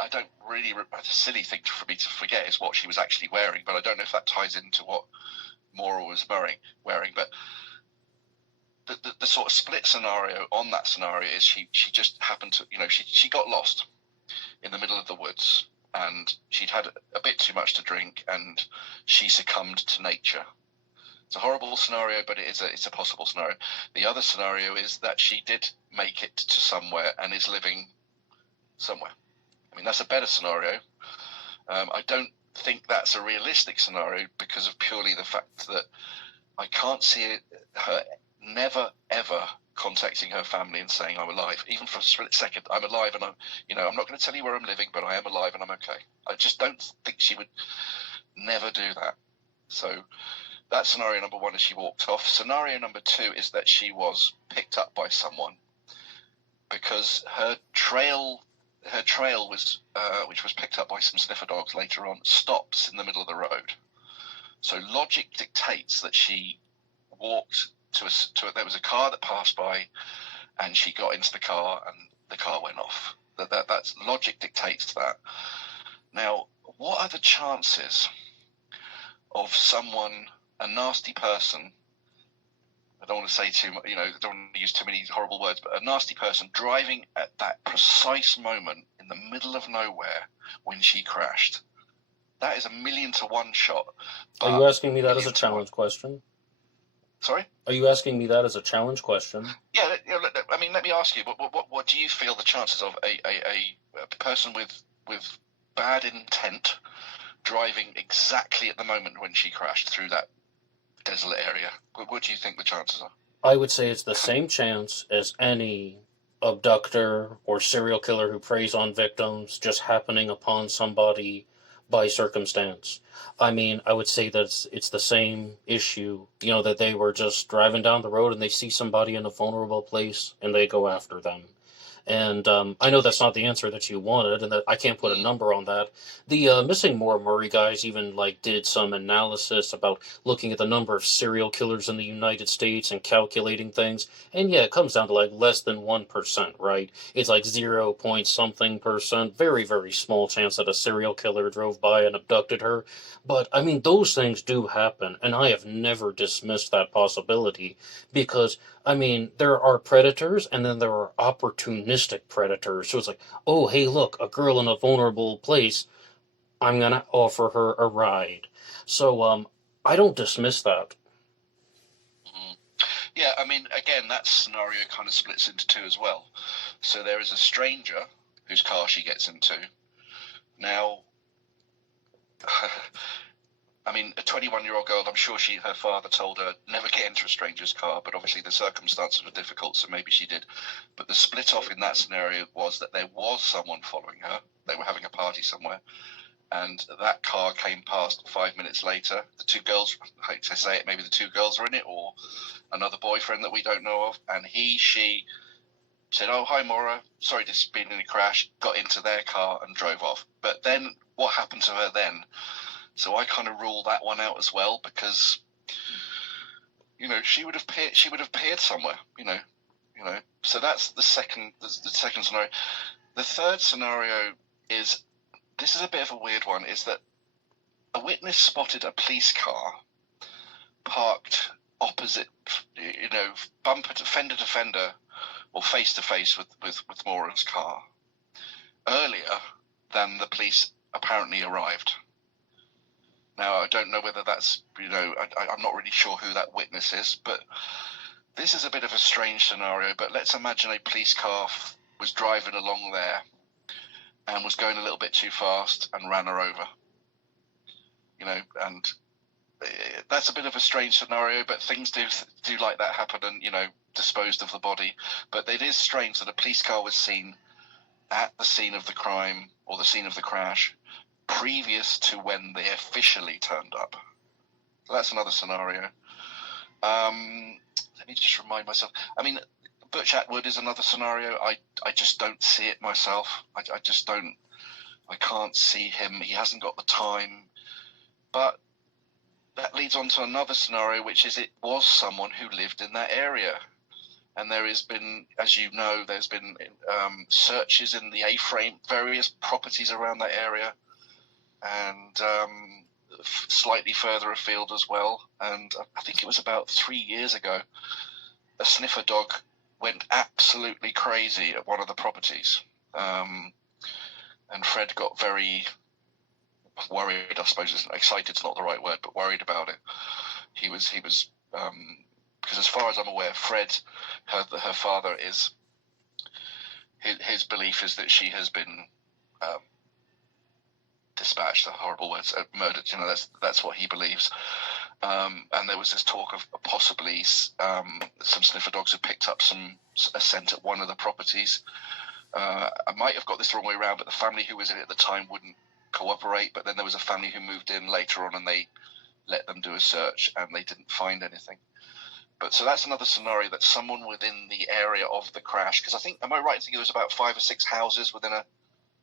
I don't really. A silly thing for me to forget is what she was actually wearing, but I don't know if that ties into what Maura was wearing. But the sort of split scenario on that scenario is she just happened to, she got lost in the middle of the woods, and she'd had a bit too much to drink, and she succumbed to nature. It's a horrible scenario, but it's a possible scenario. The other scenario is that she did make it to somewhere and is living somewhere. I mean, that's a better scenario. I don't think that's a realistic scenario because of purely the fact that I can't see her never, ever contacting her family and saying, I'm alive, even for a split second. I'm alive, and I'm not going to tell you where I'm living, but I am alive and I'm okay. I just don't think she would never do that. So that's scenario number one, is she walked off. Scenario number two is that she was picked up by someone, because her trail was, which was picked up by some sniffer dogs later on, stops in the middle of the road. So logic dictates that she walked there was a car that passed by, and she got into the car, and the car went off. That's logic dictates that. Now, what are the chances of someone, a nasty person, I don't want to say too much, I don't want to use too many horrible words, but a nasty person driving at that precise moment in the middle of nowhere when she crashed? That is 1,000,000 to 1 shot. Are you asking me that as a challenge question? Sorry? Are you asking me that as a challenge question? Yeah, let me ask you, what do you feel the chances of a person with bad intent driving exactly at the moment when she crashed through that desolate area? What do you think the chances are? I would say it's the same chance as any abductor or serial killer who preys on victims just happening upon somebody by circumstance. I mean, I would say that it's the same issue, that they were just driving down the road and they see somebody in a vulnerable place and they go after them. And I know that's not the answer that you wanted, and that I can't put a number on that. The missing Maura Murray guys even did some analysis about looking at the number of serial killers in the United States and calculating things. And yeah, it comes down to less than 1%, right? It's 0 point something percent. Very, very small chance that a serial killer drove by and abducted her. But I mean, those things do happen, and I have never dismissed that possibility, because I mean, there are predators, and then there are opportunistic predators. So it's oh, hey, look, a girl in a vulnerable place, I'm going to offer her a ride. So I don't dismiss that. Yeah, I mean, again, that scenario kind of splits into two as well. So there is a stranger whose car she gets into. Now, I mean, a 21-year-old girl, I'm sure her father told her never get into a stranger's car, but obviously the circumstances were difficult, so maybe she did. But the split off in that scenario was that there was someone following her. They were having a party somewhere, and that car came past 5 minutes later. The two girls, I hate to say it, maybe the two girls were in it, or another boyfriend that we don't know of, and she said, oh, hi, Maura, sorry to have been in a crash, got into their car and drove off. But then what happened to her then? So I kind of rule that one out as well, because she would have appeared somewhere, So that's the second scenario. The third scenario is, this is a bit of a weird one, is that a witness spotted a police car parked opposite, fender to fender or face to face with Maura's car earlier than the police apparently arrived. Now, I don't know whether that's, I'm not really sure who that witness is, but this is a bit of a strange scenario. But let's imagine a police car was driving along there and was going a little bit too fast and ran her over. And that's a bit of a strange scenario, but things do like that happen, and, disposed of the body. But it is strange that a police car was seen at the scene of the crime or the scene of the crash previous to when they officially turned up. So that's another scenario. Let me just remind myself. I mean, Butch Atwood is another scenario. I just don't see it myself. I just don't. I can't see him. He hasn't got the time. But that leads on to another scenario, which is it was someone who lived in that area. And there has been, as you know, there's been searches in the A-frame, various properties around that area, and slightly further afield as well. And I think it was about 3 years ago, a sniffer dog went absolutely crazy at one of the properties. And Fred got very worried, I suppose. Excited's not the right word, but worried about it. He was because as far as I'm aware, Fred, her father, is his belief is that she has been dispatched. The horrible words, murdered. You know, that's what he believes. And there was this talk of possibly some sniffer dogs had picked up a scent at one of the properties. I might have got this the wrong way around, but the family who was in it at the time wouldn't cooperate. But then there was a family who moved in later on, and they let them do a search, and they didn't find anything. But so that's another scenario, that someone within the area of the crash, because I think, am I right in thinking there was about 5 or 6 houses within a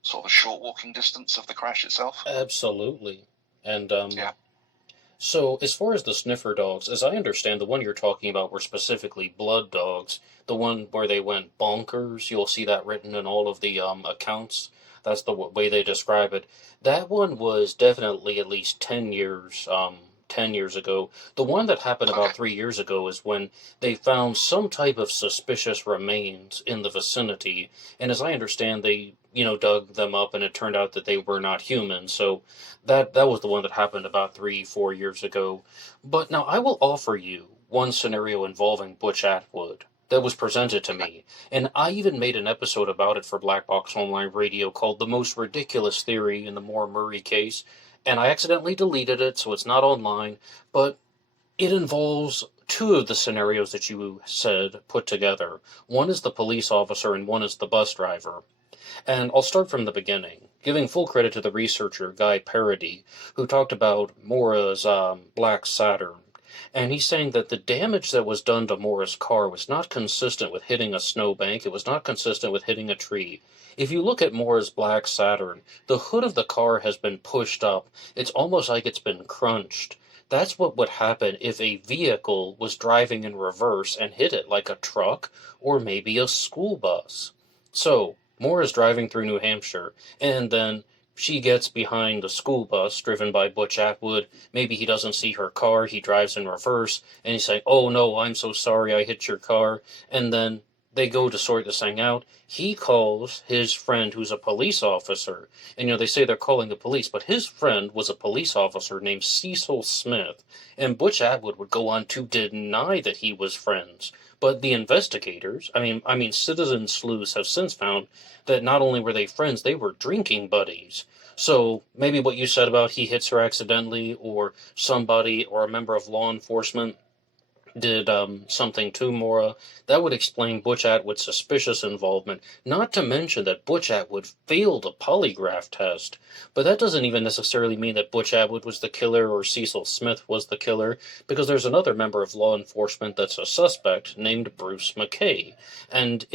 sort of a short walking distance of the crash itself? Absolutely. And Yeah. so as far as the sniffer dogs, as I understand, the one you're talking about were specifically blood dogs. The one where they went bonkers, you'll see that written in all of the accounts. That's the way they describe it. That one was definitely at least 10 years ago. The one that happened about Okay. 3 years ago is when they found some type of suspicious remains in the vicinity. And as I understand, they, dug them up, and it turned out that they were not human. So that was the one that happened about 3, 4 years ago. But now I will offer you one scenario involving Butch Atwood that was presented to me, and I even made an episode about it for Black Box Online Radio called "The Most Ridiculous Theory in the Maura Murray Case," and I accidentally deleted it, so it's not online. But it involves two of the scenarios that you said put together. One is the police officer, and one is the bus driver. And I'll start from the beginning, giving full credit to the researcher, Guy Parody, who talked about Maura's Black Saturn. And he's saying that the damage that was done to Maura's car was not consistent with hitting a snowbank. It was not consistent with hitting a tree. If you look at Maura's Black Saturn, the hood of the car has been pushed up. It's almost like it's been crunched. That's what would happen if a vehicle was driving in reverse and hit it, like a truck or maybe a school bus. So, Maura's driving through New Hampshire, and then she gets behind the school bus driven by Butch Atwood. Maybe he doesn't see her car, he drives in reverse, and he's saying, "Oh no, I'm so sorry I hit your car." And then they go to sort this thing out. He calls his friend who's a police officer. And they say they're calling the police, but his friend was a police officer named Cecil Smith. And Butch Atwood would go on to deny that he was friends. But the investigators, citizen sleuths have since found that not only were they friends, they were drinking buddies. So maybe what you said about he hits her accidentally, or somebody or a member of law enforcement did something to Maura, that would explain Butch Atwood's suspicious involvement, not to mention that Butch Atwood failed a polygraph test. But that doesn't even necessarily mean that Butch Atwood was the killer or Cecil Smith was the killer, because there's another member of law enforcement that's a suspect named Bruce McKay. And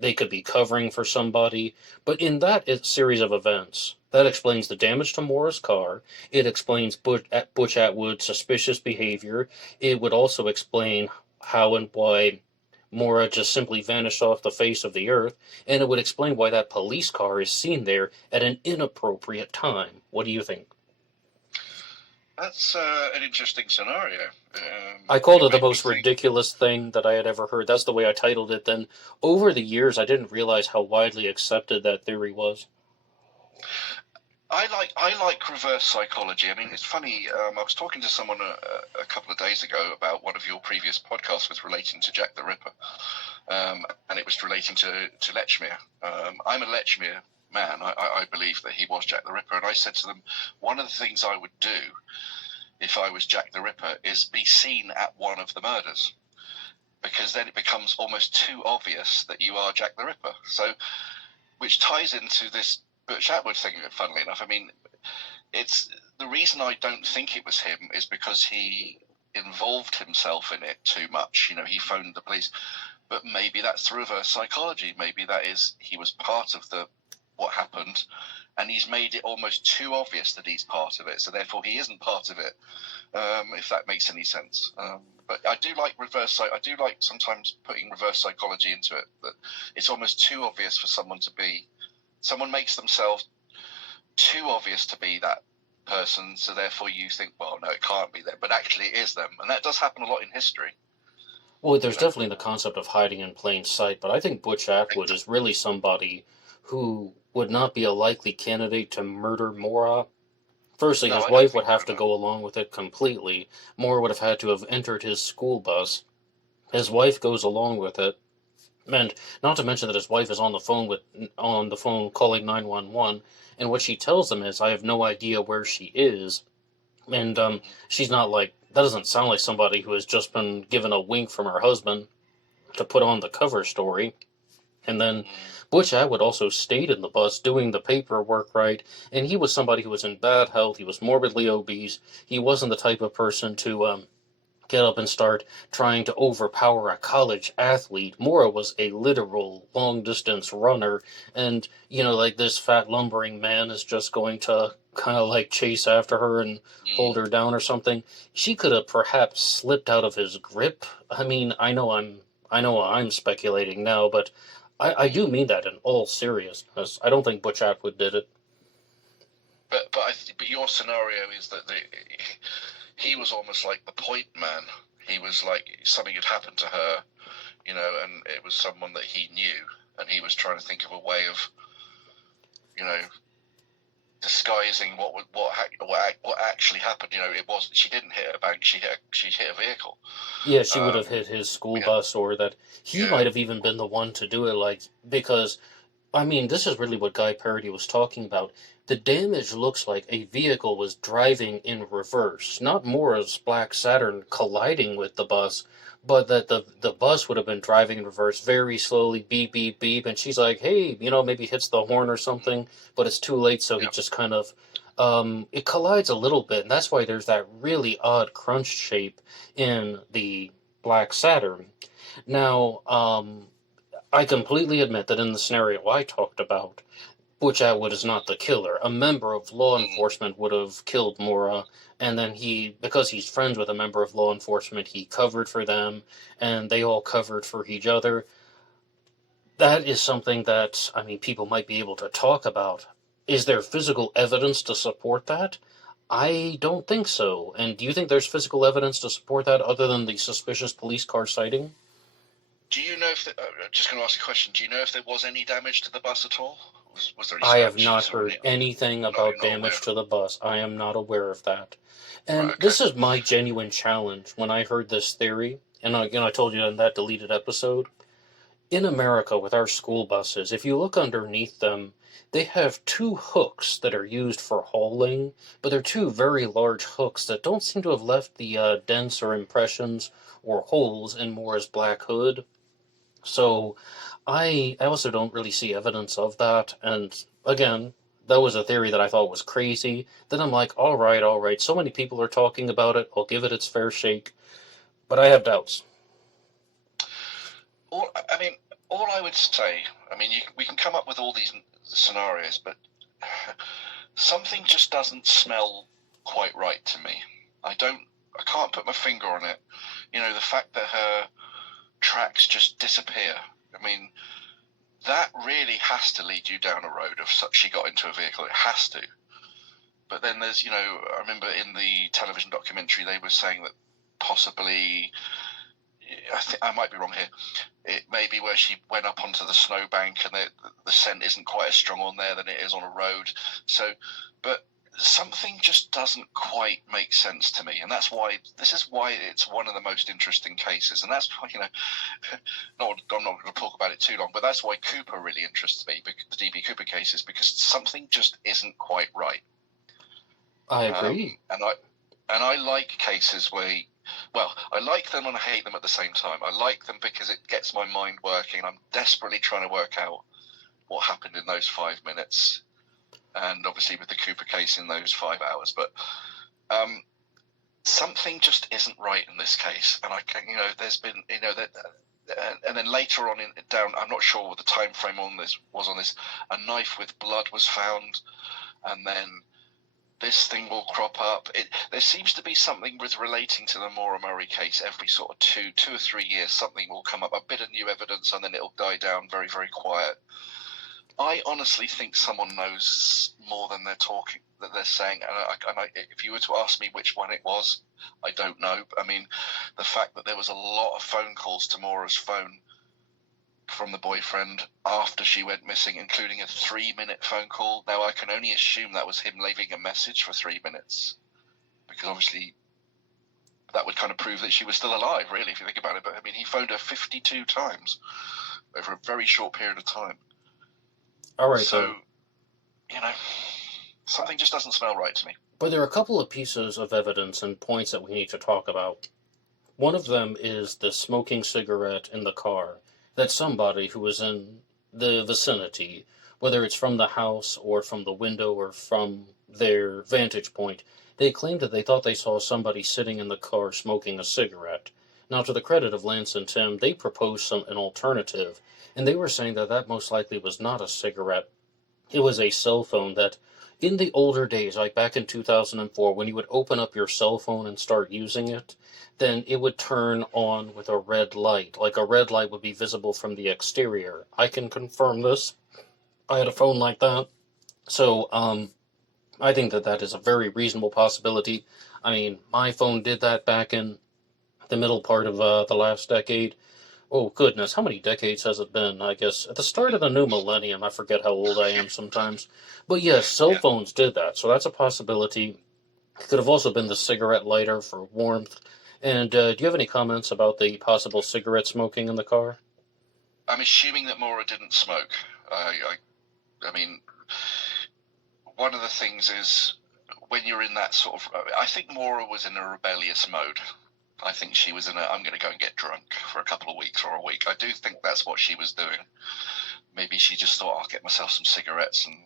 they could be covering for somebody, but in that series of events, that explains the damage to Maura's car. It explains Butch Atwood's suspicious behavior. It would also explain how and why Maura just simply vanished off the face of the earth, and it would explain why that police car is seen there at an inappropriate time. What do you think? That's an interesting scenario. I called it the most ridiculous thing that I had ever heard. That's the way I titled it. Then, over the years, I didn't realize how widely accepted that theory was. I like reverse psychology. I mean, it's funny. I was talking to someone a couple of days ago about one of your previous podcasts was relating to Jack the Ripper, and it was relating to Lechmere. I'm a Lechmere man. I believe that he was Jack the Ripper, and I said to them, one of the things I would do if I was Jack the Ripper is be seen at one of the murders, because then it becomes almost too obvious that you are Jack the Ripper. So, which ties into this Butch Atwood thing, funnily enough. I mean, it's the reason I don't think it was him is because he involved himself in it too much. He phoned the police, but maybe that's the reverse psychology. Maybe that is he was part of what happened, and he's made it almost too obvious that he's part of it, so therefore he isn't part of it. If that makes any sense. But I do like I do like sometimes putting reverse psychology into it. That it's almost too obvious for someone to be. Someone makes themselves too obvious to be that person, so therefore you think, well, no, it can't be them, but actually it is them, and that does happen a lot in history. Well, there's definitely the concept of hiding in plain sight, but I think Butch Atwood Ex- is really somebody who would not be a likely candidate to murder Maura. Firstly, No, his I don't wife would think so. have to No. go along with it completely. Maura would have had to have entered his school bus. His wife goes along with it, and not to mention that his wife is on the phone calling 911, and what she tells them is, "I have no idea where she is." And she's not like that. Doesn't sound like somebody who has just been given a wink from her husband to put on the cover story. And then Butch Atwood also stayed in the bus doing the paperwork right, and he was somebody who was in bad health. He was morbidly obese. He wasn't the type of person to get up and start trying to overpower a college athlete. Maura was a literal long distance runner, and like this fat lumbering man is just going to kind of like chase after her and hold her down or something. She could have perhaps slipped out of his grip. I mean, I know I'm speculating now, but I do mean that in all seriousness. I don't think Butch Atwood did it. But your scenario is that he was almost like the point man. He was like something had happened to her, and it was someone that he knew, and he was trying to think of a way of, disguising what actually happened. It wasn't, she didn't hit a bank. She hit a vehicle. Yeah, she would have hit his school Yeah, bus, or that he yeah, might have even been the one to do it, because I mean, this is really what Guy Parody was talking about. The damage looks like a vehicle was driving in reverse, not Mora's Black Saturn colliding with the bus, but that the bus would have been driving in reverse very slowly, beep, beep, beep, and she's like, hey, maybe hits the horn or something, but it's too late, so he yeah. just kind of, it collides a little bit, and that's why there's that really odd crunch shape in the Black Saturn. Now, I completely admit that in the scenario I talked about, Butch Atwood is not the killer. A member of law enforcement would have killed Maura, and then because he's friends with a member of law enforcement, he covered for them, and they all covered for each other. That is something that, I mean, people might be able to talk about. Is there physical evidence to support that? I don't think so. And do you think there's physical evidence to support that other than the suspicious police car sighting? Do you know if just going to ask a question? Do you know if there was any damage to the bus at all? Was there any I have not scratches or heard any? anything No, you're about not aware. damage to the bus. I am not aware of that. And Right. Okay. this is my genuine challenge when I heard this theory. And I told you in that deleted episode. In America, with our school buses, if you look underneath them, they have two hooks that are used for hauling, but they're two very large hooks that don't seem to have left the dents or impressions or holes in Moore's black hood. So I also don't really see evidence of that. And again, that was a theory that I thought was crazy. Then I'm like, all right, all right. So many people are talking about it. I'll give it its fair shake. But I have doubts. I mean, all I would say, we can come up with all these scenarios, but something just doesn't smell quite right to me. I can't put my finger on it. The fact that her tracks just disappear. I mean, that really has to lead you down a road of such she got into a vehicle. It has to. But then there's, I remember in the television documentary they were saying that possibly, I might be wrong here, it may be where she went up onto the snowbank and the scent isn't quite as strong on there than it is on a road. So, but something just doesn't quite make sense to me, and this is why it's one of the most interesting cases, and that's why I'm not going to talk about it too long, but that's why Cooper really interests me, the DB Cooper cases, because something just isn't quite right. I agree. And I like cases where, I like them and I hate them at the same time. I like them because it gets my mind working. I'm desperately trying to work out what happened in those 5 minutes, and obviously with the Cooper case in those 5 hours. But something just isn't right in this case, and there's been, and then later on down, I'm not sure what the time frame on this was. A knife with blood was found, and then this thing will crop up. There seems to be something with relating to the Maura Murray case. Every sort of two or 3 years, something will come up, a bit of new evidence, and then it'll die down very, very quiet. I honestly think someone knows more than they're saying. And if you were to ask me which one it was, I don't know. I mean, the fact that there was a lot of phone calls to Maura's phone from the boyfriend after she went missing, including a 3-minute phone call. Now, I can only assume that was him leaving a message for 3 minutes, because obviously that would kind of prove that she was still alive, really, if you think about it. But, I mean, he phoned her 52 times over a very short period of time. All right, so, something just doesn't smell right to me. But there are a couple of pieces of evidence and points that we need to talk about. One of them is the smoking cigarette in the car that somebody who was in the vicinity, whether it's from the house or from the window or from their vantage point, they claimed that they thought they saw somebody sitting in the car smoking a cigarette. Now, to the credit of Lance and Tim, they proposed an alternative, and they were saying that most likely was not a cigarette. It was a cell phone that, in the older days, like back in 2004, when you would open up your cell phone and start using it, then it would turn on with a red light. Like a red light would be visible from the exterior. I can confirm this. I had a phone like that. So, I think that is a very reasonable possibility. I mean, my phone did that back in the middle part of the last decade. Oh, goodness, how many decades has it been? I guess at the start of the new millennium. I forget how old I am sometimes. But yes, cell phones did that, so that's a possibility. It could have also been the cigarette lighter for warmth. And do you have any comments about the possible cigarette smoking in the car? I'm assuming that Maura didn't smoke. I mean, one of the things is when you're in that sort of... I think Maura was in a rebellious mode. I think she was I'm going to go and get drunk for a couple of weeks or a week. I do think that's what she was doing. Maybe she just thought, I'll get myself some cigarettes, and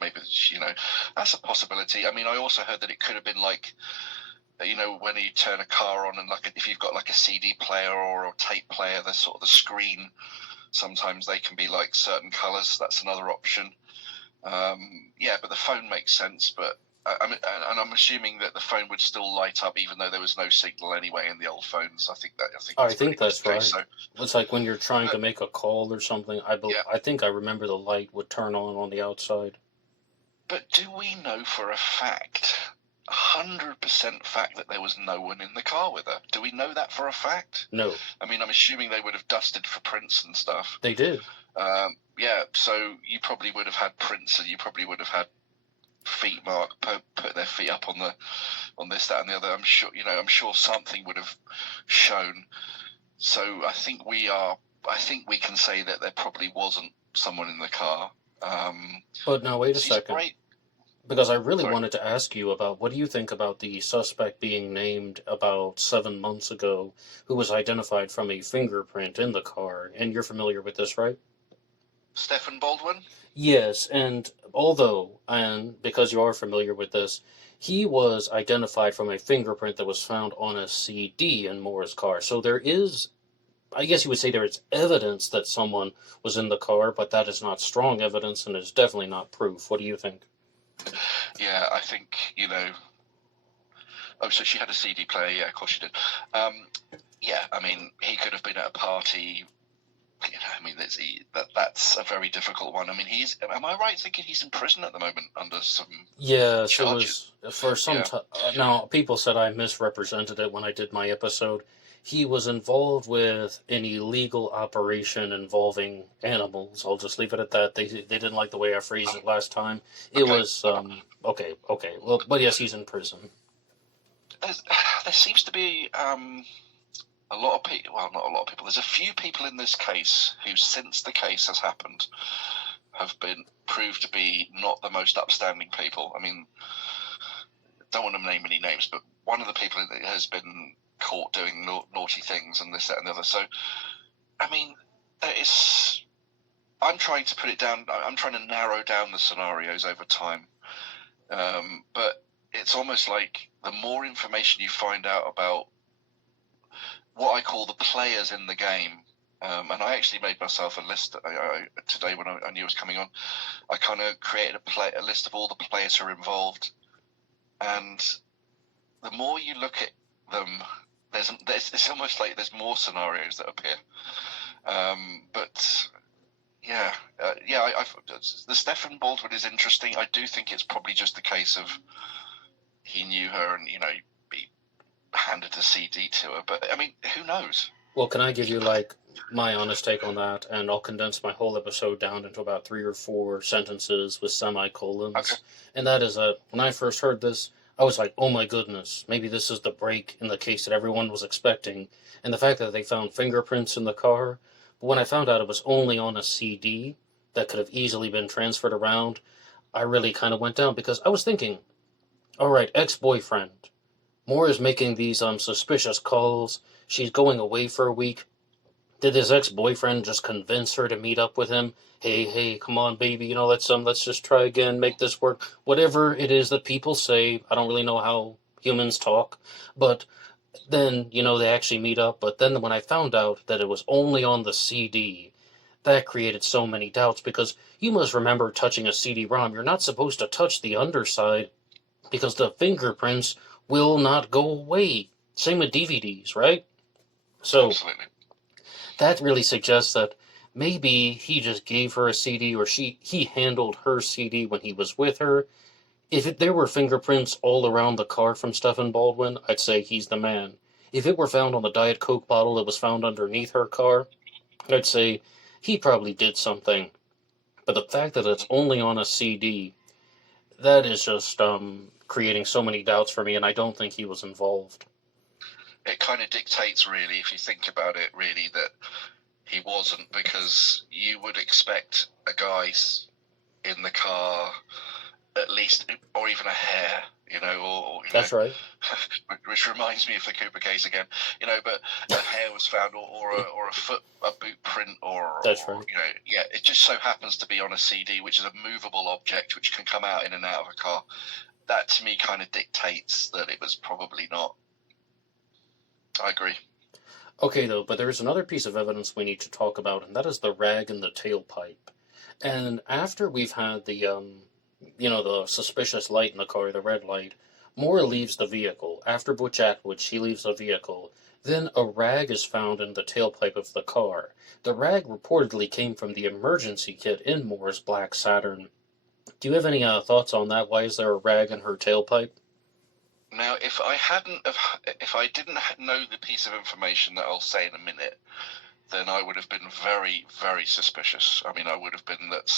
maybe, that's a possibility. I mean, I also heard that it could have been like, when you turn a car on and if you've got like a CD player or a tape player, the sort of the screen, sometimes they can be like certain colors. That's another option. But the phone makes sense, but I'm assuming that the phone would still light up even though there was no signal anyway in the old phones. I think that's right. So, it's like when you're trying to make a call or something. I think I remember the light would turn on the outside. But do we know for a fact, 100% fact, that there was no one in the car with her? Do we know that for a fact? No. I mean, I'm assuming they would have dusted for prints and stuff. They did. So you probably would have had prints, and you probably would have had feet mark, put their feet up on this, that, and the other. I'm sure something would have shown. So I think we can say that there probably wasn't someone in the car. But now wait a second. Right. Because I really wanted to ask you about, what do you think about the suspect being named about 7 months ago, who was identified from a fingerprint in the car? And you're familiar with this, right? Stephen Baldwin? Yes, and because you are familiar with this, he was identified from a fingerprint that was found on a CD in Maura's car. So there is, I guess you would say there is evidence that someone was in the car, but that is not strong evidence and is definitely not proof. What do you think? Yeah, I think, Oh, so she had a CD player. Yeah, of course she did. I mean, he could have been at a party. I mean, that's a very difficult one. I mean, am I right thinking he's in prison at the moment under some charges? It was for some time. Now, people said I misrepresented it when I did my episode. He was involved with an illegal operation involving animals. I'll just leave it at that. They didn't like the way I phrased it last time. It was, okay. Well, but yes, he's in prison. There seems to be a lot of people, well, not a lot of people, there's a few people in this case who, since the case has happened, have been proved to be not the most upstanding people. I mean, don't want to name any names, but one of the people has been caught doing naughty things and this, that, and the other. So, I mean, I'm trying to put it down, I'm trying to narrow down the scenarios over time. But it's almost like the more information you find out about what I call the players in the game, And I actually made myself a list today when I knew it was coming on. I kind of created a list of all the players who are involved, and the more you look at them, it's almost like there's more scenarios that appear. But yeah, the Stephen Baldwin is interesting. I do think it's probably just a case of he knew her and, he handed a CD to her. But, I mean, who knows? Well, can I give you, like, my honest take on that? And I'll condense my whole episode down into about 3 or 4 sentences with semicolons. Okay. And that is that when I first heard this, I was like, oh my goodness, maybe this is the break in the case that everyone was expecting. And the fact that they found fingerprints in the car. But when I found out it was only on a CD that could have easily been transferred around, I really kind of went down because I was thinking, all right, ex-boyfriend. Maura's making these suspicious calls. She's going away for a week. Did his ex-boyfriend just convince her to meet up with him? Hey, come on, baby, let's just try again, make this work. Whatever it is that people say, I don't really know how humans talk, but then, they actually meet up. But then when I found out that it was only on the CD, that created so many doubts, because you must remember touching a CD-ROM, you're not supposed to touch the underside, because the fingerprints will not go away. Same with DVDs, right? So Absolutely. That really suggests that maybe he just gave her a CD, or he handled her CD when he was with her. If there were fingerprints all around the car from Stephen Baldwin, I'd say he's the man. If it were found on the Diet Coke bottle that was found underneath her car, I'd say he probably did something. But the fact that it's only on a CD, that is just creating so many doubts for me, and I don't think he was involved. It kind of dictates, really, if you think about it, really, that he wasn't, because you would expect a guy in the car, at least, or even a hair, That's right. Which reminds me of the Cooper case again, but a hair was found, or a boot print, That's right. It just so happens to be on a CD, which is a movable object which can come out in and out of a car. That to me kind of dictates that it was probably not. I agree. Okay, though, but there's another piece of evidence we need to talk about, and that is the rag in the tailpipe. And after we've had the suspicious light in the car, the red light, Maura leaves the vehicle. After Butch Atwood, she leaves the vehicle. Then a rag is found in the tailpipe of the car. The rag reportedly came from the emergency kit in Maura's black Saturn. Do you have any thoughts on that? Why is there a rag in her tailpipe? Now, if I didn't know the piece of information that I'll say in a minute, then I would have been very, very suspicious. I mean, I would have been that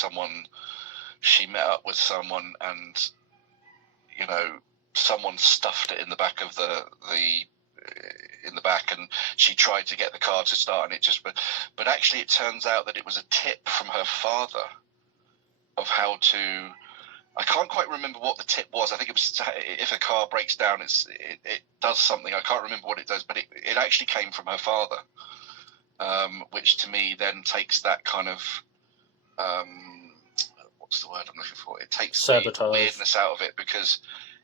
she met up with someone and, someone stuffed it in the back of in the back, and she tried to get the car to start, and but actually it turns out that it was a tip from her father of how to. I can't quite remember what the tip was. I think it was if a car breaks down, it does something. I can't remember what it does, but it actually came from her father, which to me then takes that kind of what's the word I'm looking for? It takes sabotage. The weirdness out of it, because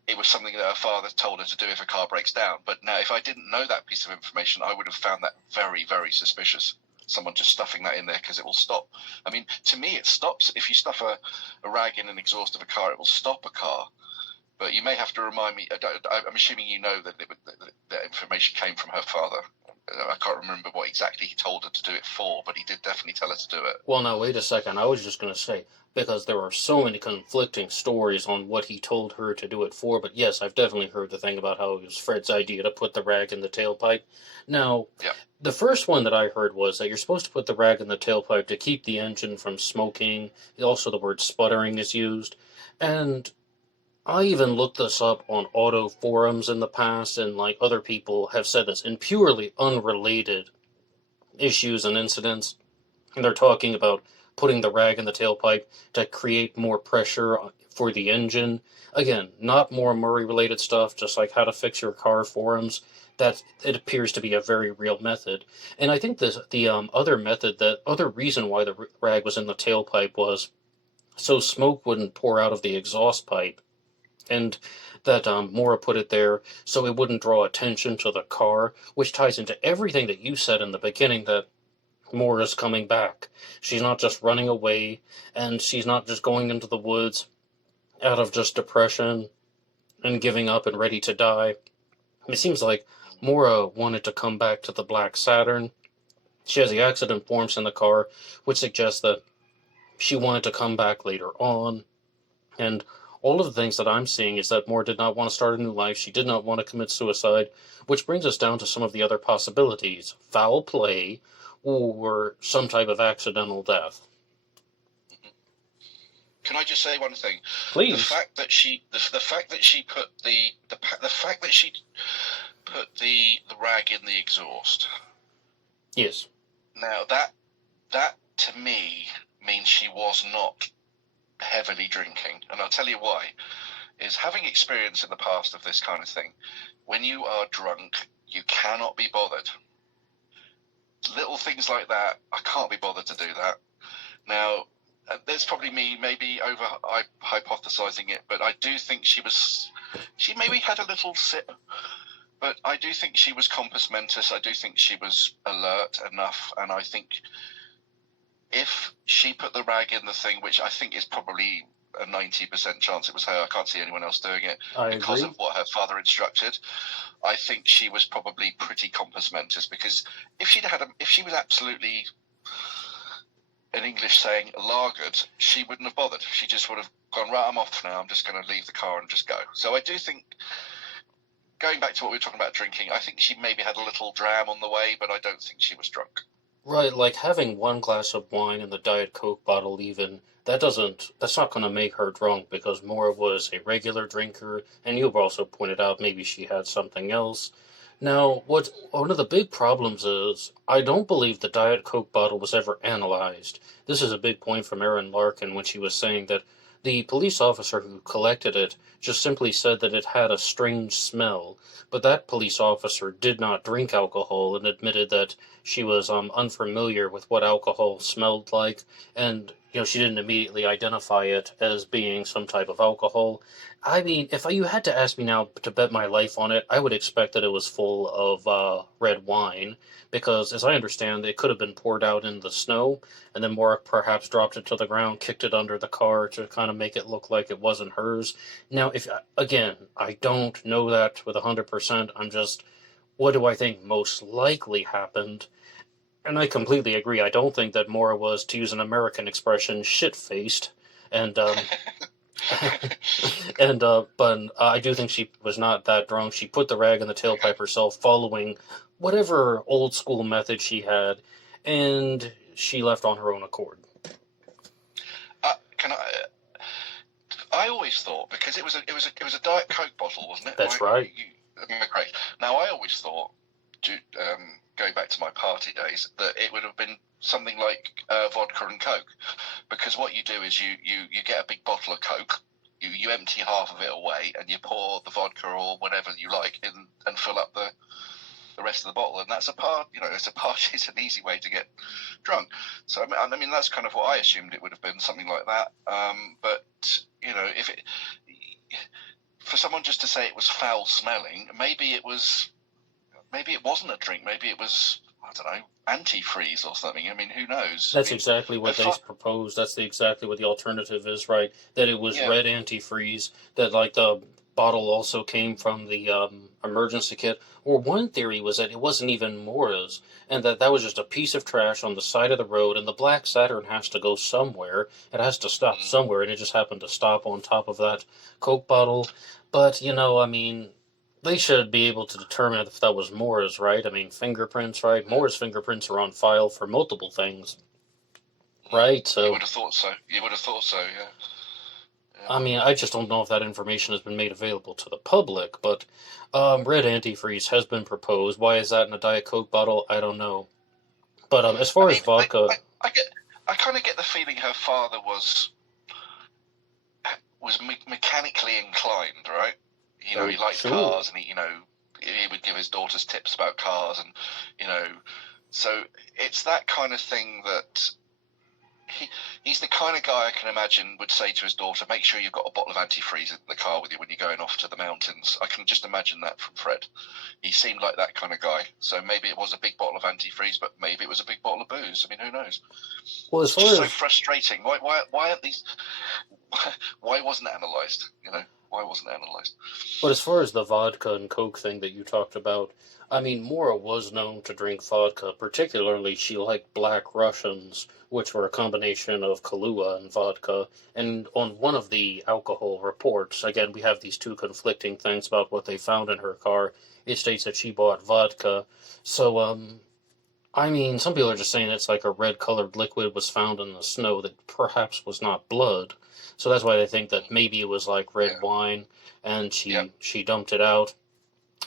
it was something that her father told her to do if a car breaks down. But now, if I didn't know that piece of information, I would have found that very, very suspicious. Someone just stuffing that in there, because it will stop. I mean, to me, it stops. If you stuff a rag in an exhaust of a car, it will stop a car. But you may have to remind me. I'm assuming you know that that information came from her father. I can't remember what exactly he told her to do it for, but he did definitely tell her to do it. Well, now, wait a second. I was just going to say, because there are so many conflicting stories on what he told her to do it for, but yes, I've definitely heard the thing about how it was Fred's idea to put the rag in the tailpipe. Now, The first one that I heard was that you're supposed to put the rag in the tailpipe to keep the engine from smoking. Also, the word sputtering is used. And I even looked this up on auto forums in the past, and other people have said this in purely unrelated issues and incidents. And they're talking about putting the rag in the tailpipe to create more pressure for the engine. Again, not Maura Murray related stuff, just like how to fix your car forums. That it appears to be a very real method. And I think the other reason why the rag was in the tailpipe was so smoke wouldn't pour out of the exhaust pipe. And that Maura put it there so it wouldn't draw attention to the car, which ties into everything that you said in the beginning, that Maura's coming back. She's not just running away, and she's not just going into the woods out of just depression and giving up and ready to die. It seems like Maura wanted to come back to the Black Saturn. She has the accident forms in the car, which suggests that she wanted to come back later on. And all of the things that I'm seeing is that Maura did not want to start a new life. She did not want to commit suicide, which brings us down to some of the other possibilities. Foul play or some type of accidental death. Can I just say one thing? Please. The fact that she put the rag in the exhaust. Yes. Now that to me means she was not heavily drinking, and I'll tell you why. Is having experience in the past of this kind of thing, when you are drunk, you cannot be bothered. Little things like that, I can't be bothered to do that. Now, there's probably me maybe over hypothesizing it, but I do think she maybe had a little sip, but I do think she was compos mentis. I do think she was alert enough, and I think if she put the rag in the thing, which I think is probably a 90% chance it was her, I can't see anyone else doing it because of what her father instructed. I think she was probably pretty compos mentis, because if she was absolutely, in English saying, lagered, she wouldn't have bothered. She just would have gone, right, I'm off now, I'm just going to leave the car and just go. So I do think, going back to what we were talking about drinking, I think she maybe had a little dram on the way, but I don't think she was drunk. Right, like having one glass of wine in the Diet Coke bottle even, that's not going to make her drunk, because Maura was a regular drinker, and you've also pointed out maybe she had something else. Now, one of the big problems is, I don't believe the Diet Coke bottle was ever analyzed. This is a big point from Erin Larkin when she was saying that the police officer who collected it just simply said that it had a strange smell, but that police officer did not drink alcohol and admitted that she was unfamiliar with what alcohol smelled like, and she didn't immediately identify it as being some type of alcohol. I mean, if you had to ask me now to bet my life on it, I would expect that it was full of red wine, because as I understand, it could have been poured out in the snow, and then Maura perhaps dropped it to the ground, kicked it under the car to kind of make it look like it wasn't hers. Now, again, I don't know that with 100%. I'm just, what do I think most likely happened? And I completely agree. I don't think that Maura was, to use an American expression, shit-faced, and but I do think she was not that drunk. She put the rag in the tailpipe herself, following whatever old school method she had, and she left on her own accord. I always thought, because it was a Diet Coke bottle, wasn't it? That's right. Great. Now, I always thought, going back to my party days, that it would have been something like vodka and Coke, because what you do is you get a big bottle of Coke, you empty half of it away, and you pour the vodka or whatever you like in and fill up the rest of the bottle, and that's it's an easy way to get drunk. So I mean that's kind of what I assumed it would have been, something like that. But if it, for someone just to say it was foul smelling, maybe it wasn't a drink, maybe it was, I don't know, antifreeze or something. I mean, who knows? That's exactly what they proposed. That's exactly what the alternative is, right? That it was red antifreeze, that like the bottle also came from the emergency kit. Or one theory was that it wasn't even Maura's, and that was just a piece of trash on the side of the road, and the Black Saturn has to go somewhere. It has to stop somewhere, and it just happened to stop on top of that Coke bottle. But, I mean, they should be able to determine if that was Maura's, right? I mean, fingerprints, right? Maura's fingerprints are on file for multiple things, right? So you would have thought so. Yeah. I mean, I just don't know if that information has been made available to the public, but red antifreeze has been proposed. Why is that in a Diet Coke bottle? I don't know. But as far as vodka... I kind of get the feeling her father was mechanically inclined, right? He liked cars, and he would give his daughters tips about cars, and so it's that kind of thing that he's the kind of guy I can imagine would say to his daughter, make sure you've got a bottle of antifreeze in the car with you when you're going off to the mountains. I can just imagine that from Fred. He seemed like that kind of guy. So maybe it was a big bottle of antifreeze, but maybe it was a big bottle of booze. I mean, who knows? Well, it's just so frustrating. Why aren't these? Why wasn't it analysed? Why wasn't it analysed? But as far as the vodka and Coke thing that you talked about, I mean, Maura was known to drink vodka. Particularly, she liked Black Russians, which were a combination of Kahlua and vodka. And on one of the alcohol reports, again, we have these two conflicting things about what they found in her car. It states that she bought vodka. So, I mean, some people are just saying it's like a red-colored liquid was found in the snow that perhaps was not blood. So that's why they think that maybe it was like red wine, and she dumped it out.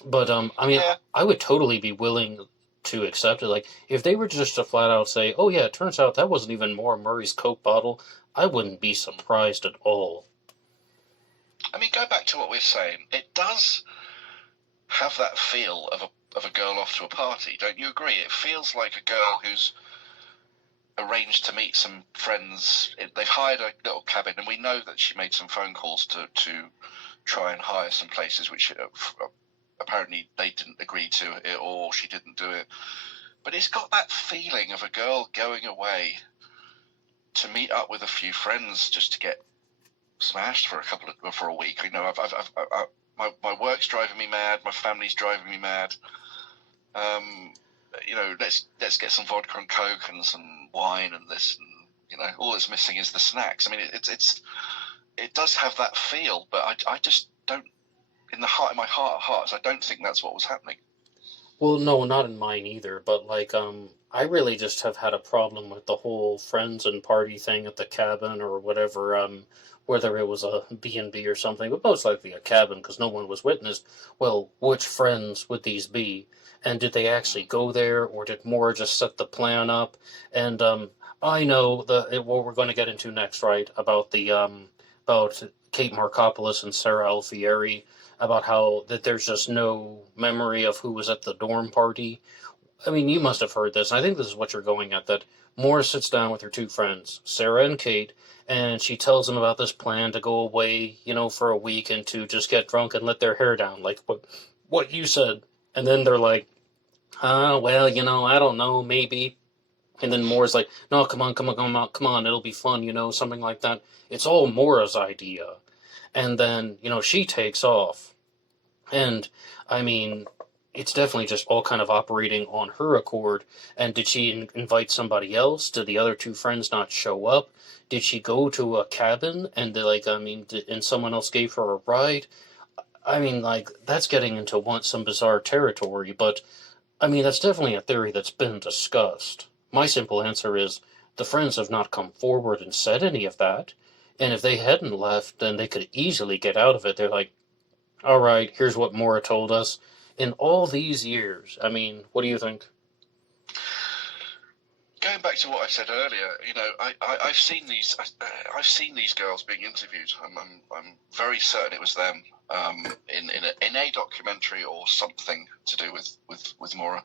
But, I mean, I would totally be willing to accept it. Like, if they were just to flat out say, oh yeah, it turns out that wasn't even Maura Murray's Coke bottle, I wouldn't be surprised at all. I mean, go back to what we're saying. It does have that feel of a girl off to a party, don't you agree? It feels like a girl who's arranged to meet some friends. They've hired a little cabin, and we know that she made some phone calls to try and hire some places, which apparently they didn't agree to it, or she didn't do it. But it's got that feeling of a girl going away to meet up with a few friends just to get smashed for a week. My work's driving me mad. My family's driving me mad. Let's get some vodka and Coke and some wine and this, and all that's missing is the snacks. I mean, it does have that feel, but I just don't. In my heart of hearts, I don't think that's what was happening. Well, no, not in mine either. But I really just have had a problem with the whole friends and party thing at the cabin or whatever. Whether it was a B&B or something, but most likely a cabin because no one was witnessed. Well, which friends would these be? And did they actually go there, or did Maura just set the plan up? And I know what we're going to get into next, right? About about Kate Markopoulos and Sarah Alfieri, about how that there's just no memory of who was at the dorm party. I mean, you must have heard this. And I think this is what you're going at. That Maura sits down with her two friends, Sarah and Kate, and she tells them about this plan to go away, for a week and to just get drunk and let their hair down, like what you said. And then they're like, well, I don't know, maybe. And then Maura's like, no, come on, it'll be fun, something like that. It's all Maura's idea. And then, she takes off. And, I mean, it's definitely just all kind of operating on her accord. And did she invite somebody else? Did the other two friends not show up? Did she go to a cabin and, and someone else gave her a ride? I mean, that's getting into some bizarre territory, but, I mean, that's definitely a theory that's been discussed. My simple answer is the friends have not come forward and said any of that, and if they hadn't left, then they could easily get out of it. They're like, all right, here's what Maura told us. In all these years, I mean, what do you think? Going back to what I said earlier, I've seen these girls being interviewed. I'm very certain it was them in a documentary or something to do with Maura.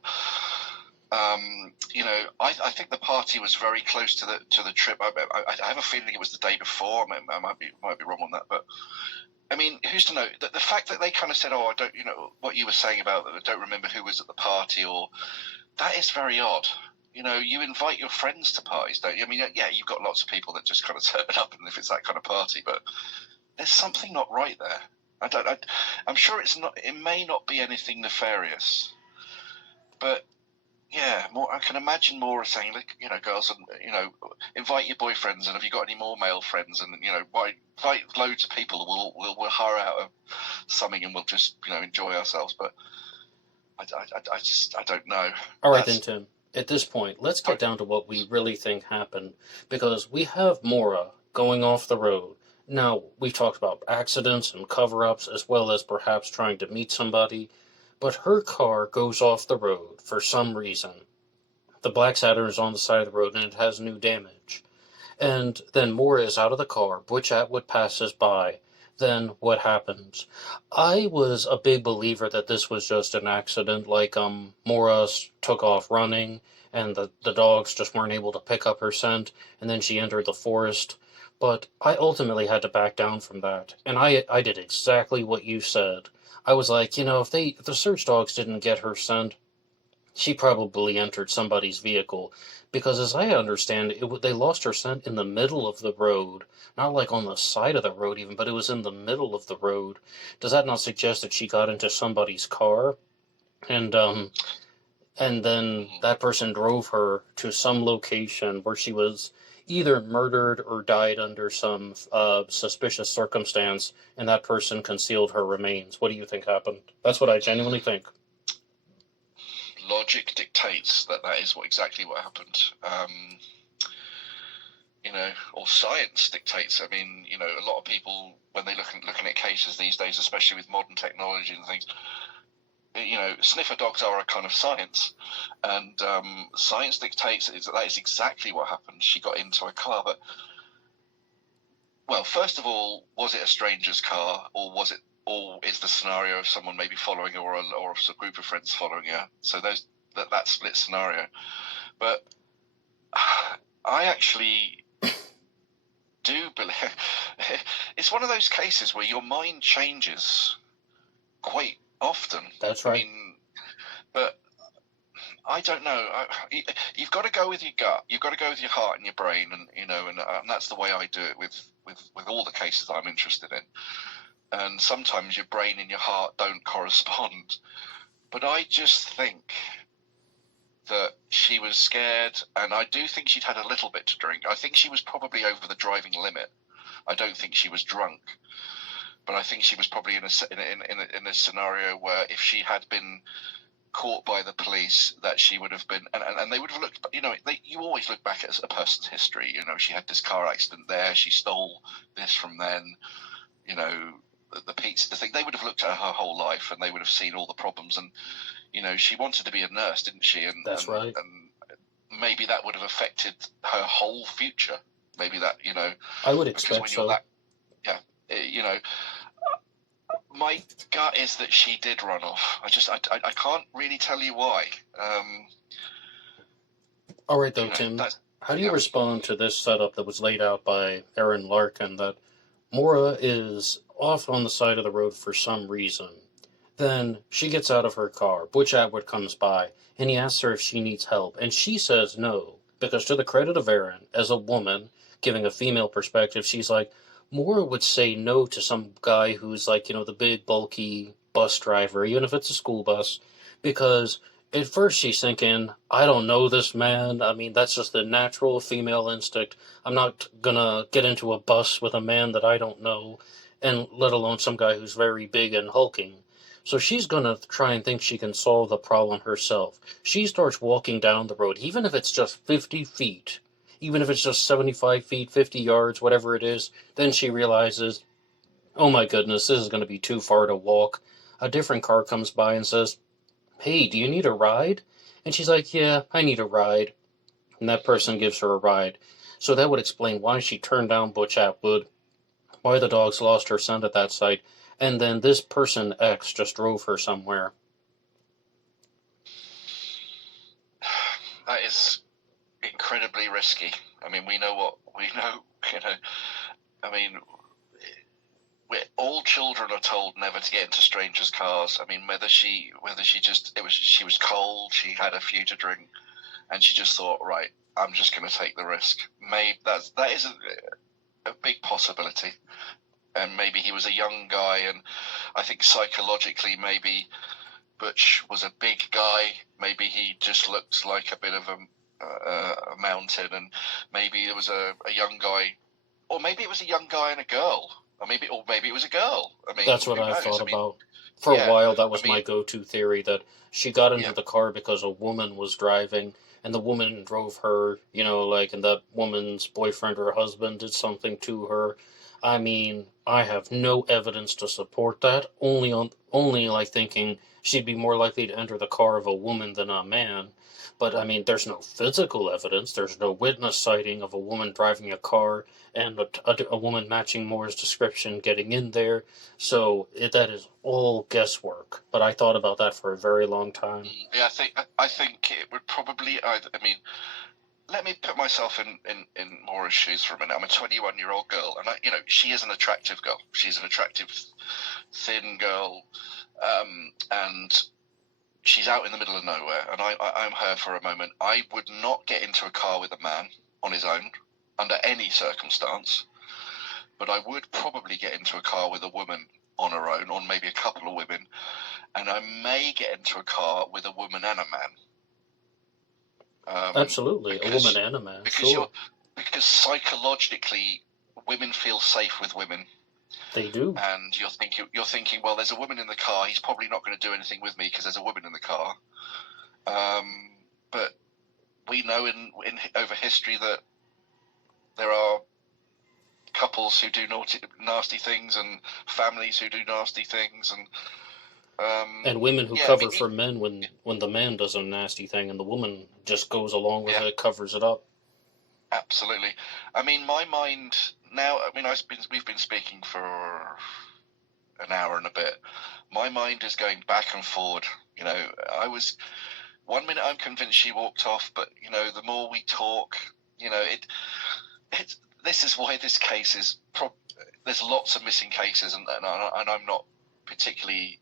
I think the party was very close to the trip. I have a feeling it was the day before. I might be wrong on that, but I mean, who's to know? The fact that they kind of said, "Oh, I don't," what you were saying about that, I don't remember who was at the party, or that is very odd. You invite your friends to parties, don't you? I mean, yeah, you've got lots of people that just kind of turn up, and if it's that kind of party, but there's something not right there. I'm sure it's not. It may not be anything nefarious, but yeah, I can imagine Maura saying, "Look, girls, and invite your boyfriends, and have you got any more male friends? And invite loads of people. We'll hire out something, and we'll just enjoy ourselves." But I don't know. All right, then, Tim. At this point, let's get down to what we really think happened, because we have Maura going off the road. Now, we've talked about accidents and cover-ups, as well as perhaps trying to meet somebody, but her car goes off the road for some reason. The Black Saturn is on the side of the road, and it has new damage. And then Maura is out of the car, Butch Atwood passes by. Then what happens? I was a big believer that this was just an accident, Maura took off running, and the dogs just weren't able to pick up her scent, and then she entered the forest. But I ultimately had to back down from that, and I did exactly what you said. I was like, if the search dogs didn't get her scent, she probably entered somebody's vehicle, because as I understand it, they lost her scent in the middle of the road, not like on the side of the road even, but it was in the middle of the road. Does that not suggest that she got into somebody's car, and and then that person drove her to some location where she was either murdered or died under some suspicious circumstance, and that person concealed her remains? What do you think happened? That's what I genuinely think. Logic dictates that is exactly what happened. Or science dictates. I mean, a lot of people, when they looking at cases these days, especially with modern technology and things, sniffer dogs are a kind of science, and science dictates that is exactly what happened. She got into a car, but, well, first of all, was it a stranger's car, or is the scenario of someone maybe following her, or a group of friends following her? So that split scenario. But I actually do believe it's one of those cases where your mind changes quite often. That's right. I mean, but I don't know. You've got to go with your gut. You've got to go with your heart and your brain, and that's the way I do it with all the cases I'm interested in. And sometimes your brain and your heart don't correspond. But I just think that she was scared, and I do think she'd had a little bit to drink. I think she was probably over the driving limit. I don't think she was drunk, but I think she was probably in a scenario where if she had been caught by the police, that she would have been, and they would have looked. You always look back at a person's history. She had this car accident there. She stole this from then. The pizza, the thing. They would have looked at her whole life, and they would have seen all the problems. And she wanted to be a nurse, didn't she? And that's right. And maybe that would have affected her whole future. Maybe that, I would expect so. My gut is that she did run off. I can't really tell you why. All right, though, Tim. How do you respond to this setup that was laid out by Aaron Larkin, that Maura is off on the side of the road for some reason? Then she gets out of her car. Butch Atwood comes by, and he asks her if she needs help, and she says no, because to the credit of Aaron, as a woman, giving a female perspective, she's like, Maura would say no to some guy who's like, the big, bulky bus driver, even if it's a school bus, because at first she's thinking, I don't know this man. I mean, that's just the natural female instinct. I'm not gonna get into a bus with a man that I don't know, and let alone some guy who's very big and hulking. So she's gonna try and think she can solve the problem herself. She starts walking down the road, even if it's just 50 feet, even if it's just 75 feet, 50 yards, whatever it is. Then she realizes, oh my goodness, this is going to be too far to walk. A different car comes by and says, hey, do you need a ride? And she's like, yeah, I need a ride. And that person gives her a ride. So that would explain why she turned down Butch Atwood, why the dogs lost her scent at that site, and then this person X just drove her somewhere. That is incredibly risky. I mean, we know. I mean, all children are told never to get into strangers' cars. I mean, she was cold, she had a few to drink, and she just thought, right, I'm just going to take the risk. Maybe that is a big possibility. And maybe he was a young guy, and I think psychologically maybe Butch was a big guy. Maybe he just looked like a bit of a mountain, and maybe there was a young guy, or maybe it was a young guy and a girl, or maybe it was a girl. I mean, that's what I thought about. For a while, that was my go-to theory, that she got into the car because a woman was driving, and the woman drove her, and that woman's boyfriend or husband did something to her. I mean, I have no evidence to support that. Only like thinking she'd be more likely to enter the car of a woman than a man. But I mean, there's no physical evidence. There's no witness sighting of a woman driving a car and a woman matching Moore's description getting in there. So that is all guesswork. But I thought about that for a very long time. Yeah, I think it would probably. I mean, let me put myself in Maura's shoes for a minute. I'm a 21-year-old girl, and she is an attractive girl. She's an attractive, thin girl, and she's out in the middle of nowhere. And I'm her for a moment. I would not get into a car with a man on his own under any circumstance, but I would probably get into a car with a woman on her own, or maybe a couple of women, and I may get into a car with a woman and a man. Absolutely, a woman and a man. Sure, because psychologically, women feel safe with women, they do. and you're thinking, well, there's a woman in the car. He's probably not going to do anything with me because there's a woman in the car. But we know in over history that there are couples who do nasty things, and families who do nasty things, and women who cover for men when the man does a nasty thing and the woman just goes along with it, covers it up. Absolutely. I mean, my mind now. I mean, we've been speaking for an hour and a bit. My mind is going back and forward. I was 1 minute I'm convinced she walked off, but the more we talk, this is why this case is. There's lots of missing cases, and I'm not particularly.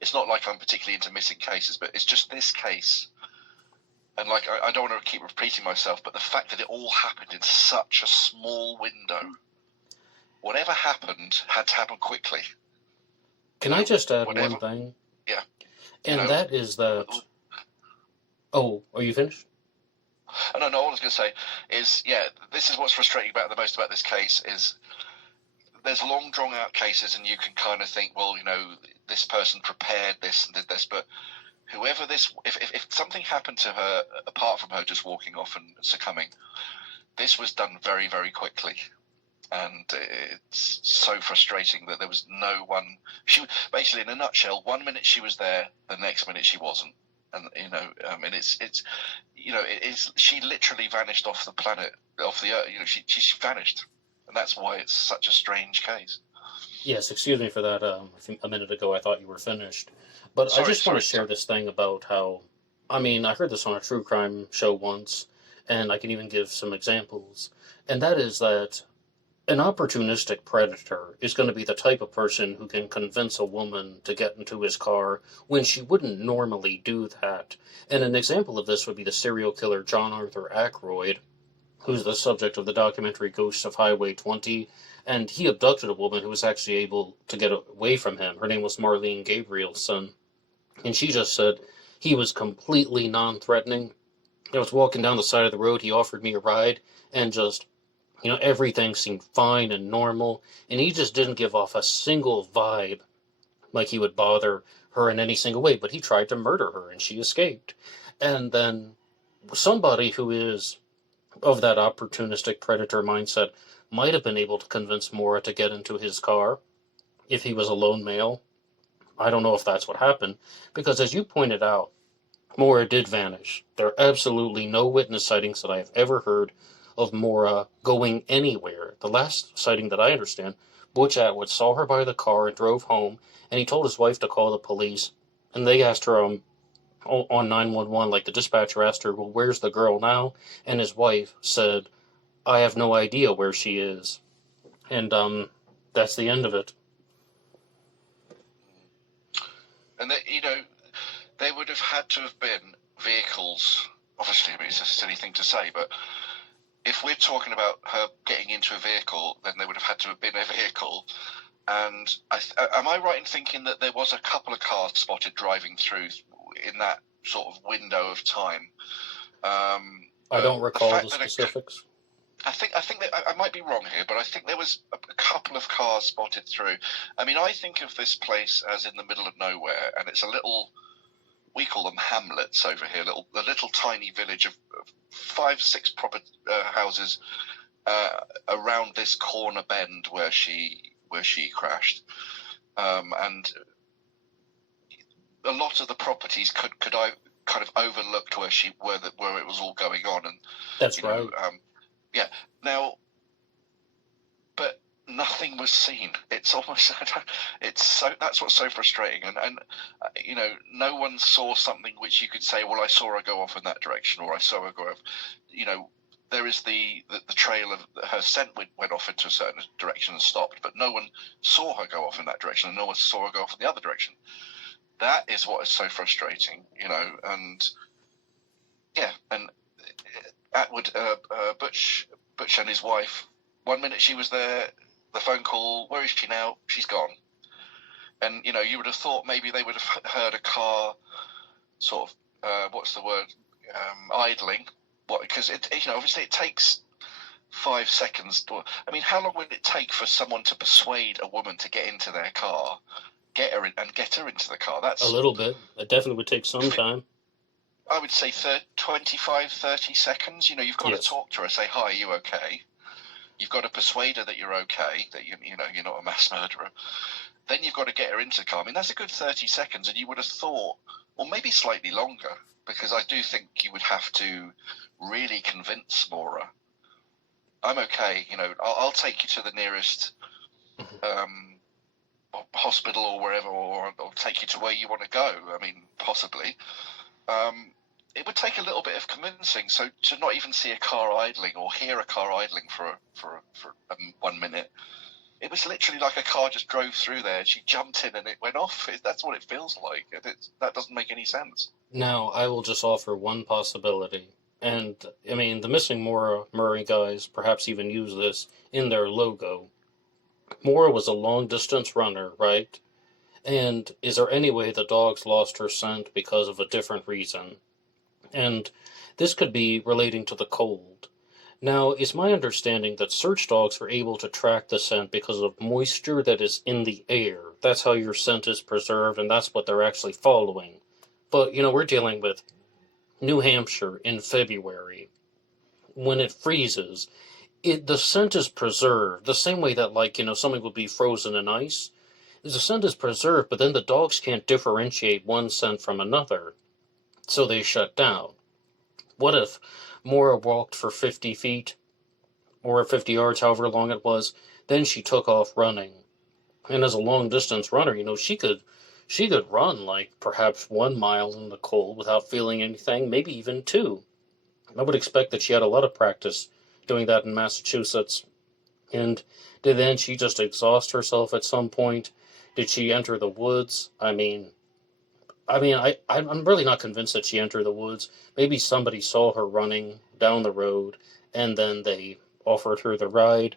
It's not like I'm particularly into missing cases, but it's just this case. And I don't want to keep repeating myself, but the fact that it all happened in such a small window, whatever happened had to happen quickly. Can I just add one thing? Yeah. And that is that. Oh, are you finished? No, all I was going to say is, this is what's frustrating the most about this case is there's long, drawn-out cases, and you can kind of think, well, this person prepared this and did this, but whoever if something happened to her, apart from her just walking off and succumbing, this was done very, very quickly. And it's so frustrating that there was no one. She basically, in a nutshell, 1 minute she was there, the next minute she wasn't. And and it's she literally vanished off the planet, off the earth. She vanished, and that's why it's such a strange case. Yes, excuse me for that. A minute ago, I thought you were finished, but I just want to share this thing about how. I mean, I heard this on a true crime show once, and I can even give some examples. And that is that an opportunistic predator is going to be the type of person who can convince a woman to get into his car when she wouldn't normally do that. And an example of this would be the serial killer John Arthur Ackroyd, who's the subject of the documentary Ghosts of Highway 20, and he abducted a woman who was actually able to get away from him. Her name was Marlene Gabrielson, and she just said he was completely non-threatening. I was walking down the side of the road, he offered me a ride, and just everything seemed fine and normal, and he just didn't give off a single vibe like he would bother her in any single way, but he tried to murder her, and she escaped. And then somebody who is of that opportunistic predator mindset might have been able to convince Maura to get into his car if he was a lone male. I don't know if that's what happened, because as you pointed out, Maura did vanish. There are absolutely no witness sightings that I have ever heard of Maura going anywhere. The last sighting that I understand, Butch Atwood saw her by the car and drove home, and he told his wife to call the police, and they asked her on 911, like the dispatcher asked her, well, where's the girl now? And his wife said, I have no idea where she is. And that's the end of it. And they would have had to have been vehicles. Obviously, I mean, it's a silly thing to say, but if we're talking about her getting into a vehicle, then they would have had to have been a vehicle. And am I right in thinking that there was a couple of cars spotted driving through in that sort of window of time? I don't recall the specifics. I think that I might be wrong here, but I think there was a couple of cars spotted through. I mean, I think of this place as in the middle of nowhere, and it's a little. We call them hamlets over here, a little tiny village of 5-6 proper houses around this corner bend where she crashed, and a lot of the properties could I kind of overlooked where it was all going on, and That's right. Yeah. Now, but nothing was seen. It's almost that's what's so frustrating, and no one saw something which you could say, well, I saw her go off in that direction, or I saw her go off. There is the trail of her scent went off into a certain direction and stopped, but no one saw her go off in that direction, and no one saw her go off in the other direction. That is what is so frustrating, and yeah, and Atwood, Butch and his wife, 1 minute she was there, the phone call, where is she now? She's gone. And, you would have thought maybe they would have heard a car sort of, what's the word, idling. Because, obviously it takes 5 seconds. How long would it take for someone to persuade a woman to get into their car, get her into the car? That's a little bit. It definitely would take some time. I would say 25, 30 seconds. You've got to talk to her, say, hi, are you okay? You've got to persuade her that you're okay, that you're not a mass murderer. Then you've got to get her into the car. That's a good 30 seconds, and you would have thought, or maybe slightly longer, because I do think you would have to really convince Maura, I'm okay, I'll take you to the nearest hospital or wherever, or I'll take you to where you want to go. Possibly. It would take a little bit of convincing. So to not even see a car idling or hear a car idling for 1 minute, it was literally like a car just drove through there. She jumped in and it went off. That's what it feels like. That doesn't make any sense. Now, I will just offer one possibility. And, the Missing Maura Murray guys perhaps even use this in their logo. Maura was a long-distance runner, right? And is there any way the dogs lost her scent because of a different reason? And this could be relating to the cold. Now, it's my understanding that search dogs are able to track the scent because of moisture that is in the air. That's how your scent is preserved, and that's what they're actually following. But, we're dealing with New Hampshire in February. When it freezes, the scent is preserved the same way that, something would be frozen in ice. The scent is preserved, but then the dogs can't differentiate one scent from another, so they shut down. What if Maura walked for 50 feet, or 50 yards, however long it was, then she took off running? And as a long-distance runner, she could run, perhaps 1 mile in the cold without feeling anything, maybe even 2. I would expect that she had a lot of practice doing that in Massachusetts. And did then she just exhaust herself at some point? Did she enter the woods? I'm really not convinced that she entered the woods. Maybe somebody saw her running down the road, and then they offered her the ride.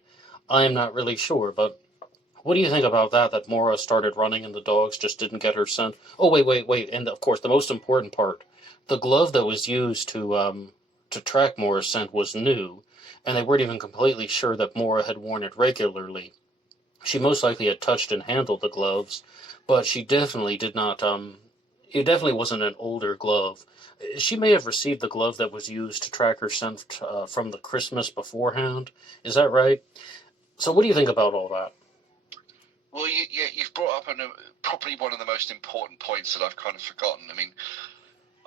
I'm not really sure, but what do you think about that Maura started running and the dogs just didn't get her scent? Oh, wait, and of course, the most important part, the glove that was used to track Maura's scent was new, and they weren't even completely sure that Maura had worn it regularly. She most likely had touched and handled the gloves, but she definitely did not, it definitely wasn't an older glove. She may have received the glove that was used to track her scent from the Christmas beforehand. Is that right? So what do you think about all that? Well, you've brought up probably one of the most important points that I've kind of forgotten.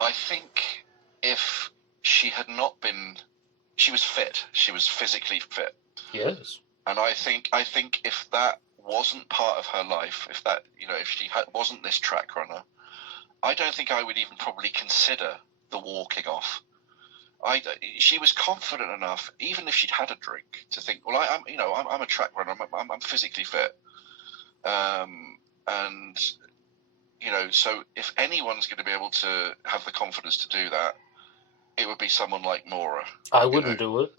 I think if she had not been, she was fit. She was physically fit. Yes. And I think if that wasn't part of her life, if that, if she wasn't this track runner, I don't think I would even probably consider the walking off. She was confident enough, even if she'd had a drink, to think, well, I'm a track runner. I'm physically fit, and so if anyone's going to be able to have the confidence to do that, it would be someone like Maura. I wouldn't do it.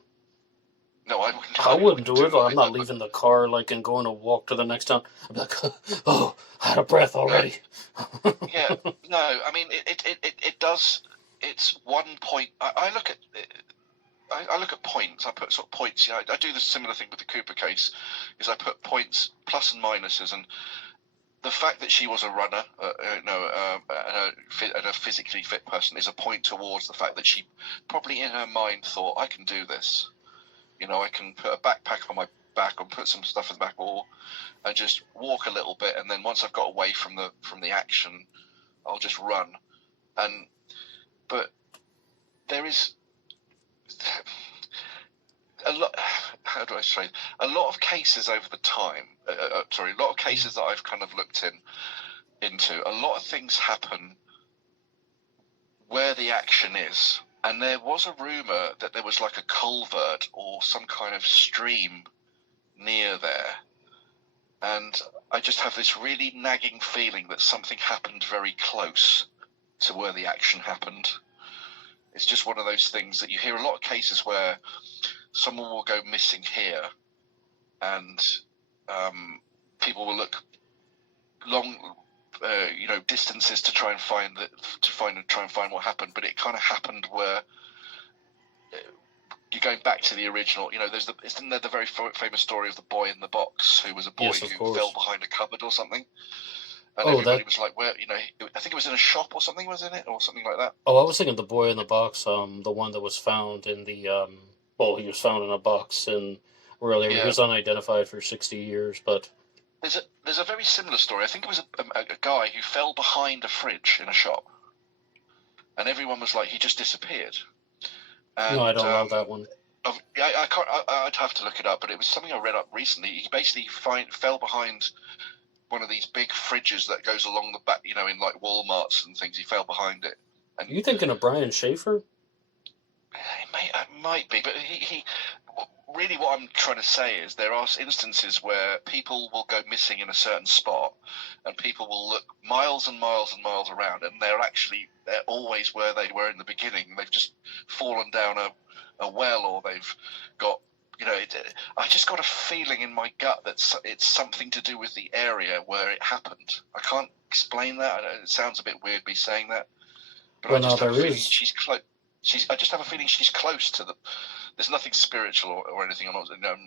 No, I wouldn't. I wouldn't do it. I'm not leaving the car and going to walk to the next town. I'd be like, oh, out of breath already. Yeah, no, it does. It's 1 point. I look at points. I put sort of points. I do the similar thing with the Cooper case. Is I put points, plus and minuses, and the fact that she was a runner, and a physically fit person, is a point towards the fact that she probably in her mind thought, I can do this. You know, I can put a backpack on my back and put some stuff in the back, and just walk a little bit, and then once I've got away from the action, I'll just run. But there is a lot. How do I say? A lot of cases over the time. A lot of cases that I've kind of looked into. A lot of things happen where the action is, and there was a rumor that there was like a culvert or some kind of stream near there, and I just have this really nagging feeling that something happened very close to where the action happened. It's just one of those things that you hear a lot of cases where someone will go missing here, and people will look long, distances to try and find what happened. But it kind of happened where you're going back to the original. You know, isn't there the very famous story of the boy in the box, who was a boy who fell behind a cupboard or something? And everybody was like, where, I think it was in a shop or something, wasn't it? Or something like that. Oh, I was thinking the boy in the box, the one that was found in the, he was found in a box and really he was unidentified for 60 years, but... There's a very similar story. I think it was a guy who fell behind a fridge in a shop, and everyone was like, he just disappeared. And, no, I don't know that one. I can't. I'd have to look it up, but it was something I read up recently. He basically fell behind one of these big fridges that goes along the back, in like Walmarts and things. He fell behind it. And are you thinking of Brian Schaefer? It might be, but he really, what I'm trying to say is there are instances where people will go missing in a certain spot, and people will look miles and miles and miles around, and they're always where they were in the beginning. They've just fallen down a well, or they've got, I just got a feeling in my gut that it's something to do with the area where it happened. I can't explain that. It sounds a bit weird me saying that, but I just have a feeling she's close. I just have a feeling she's close to the. There's nothing spiritual or anything. I'm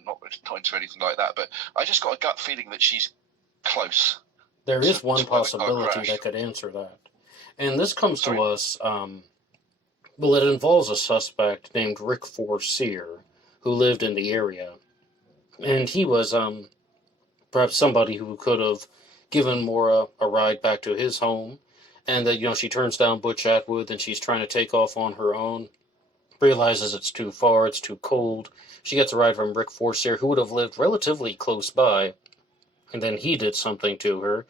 not into anything like that. But I just got a gut feeling that she's close. There is one possibility that could answer that, and this comes to us. It involves a suspect named Rick Forcier, who lived in the area, and he was perhaps somebody who could have given Maura a ride back to his home. And that, she turns down Butch Atwood and she's trying to take off on her own, realizes it's too far, it's too cold. She gets a ride from Rick Forcier, who would have lived relatively close by, and then he did something to her.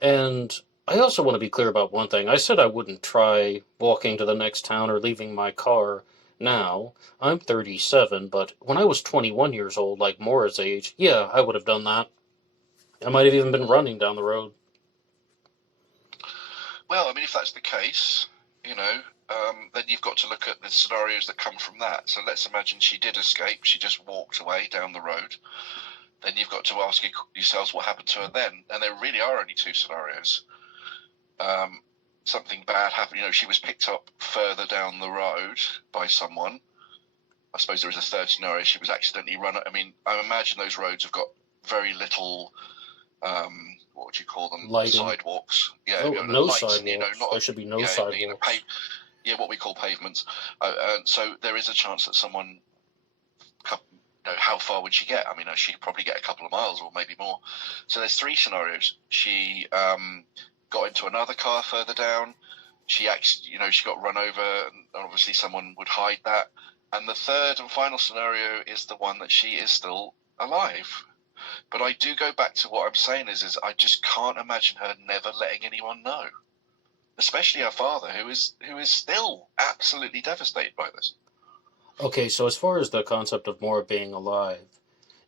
And I also want to be clear about one thing. I said I wouldn't try walking to the next town or leaving my car now. I'm 37, but when I was 21 years old, like Maura's age, yeah, I would have done that. I might have even been running down the road. Well, I mean, if that's the case, then you've got to look at the scenarios that come from that. So let's imagine she did escape. She just walked away down the road. Then you've got to ask yourselves what happened to her then. And there really are only two scenarios. Something bad happened. She was picked up further down the road by someone. I suppose there is a third scenario. She was accidentally run. I mean, I imagine those roads have got very little... what would you call them? Lighting. Sidewalks. Yeah, no lights, sidewalks. There should be no sidewalks. What we call pavements. So there is a chance that someone. How far would she get? I mean, she'd probably get a couple of miles or maybe more. So there's three scenarios. She got into another car further down. She got run over, and obviously someone would hide that. And the third and final scenario is the one that she is still alive. But I do go back to what I'm saying is I just can't imagine her never letting anyone know, especially her father, who is still absolutely devastated by this. Okay, so as far as the concept of Maura being alive,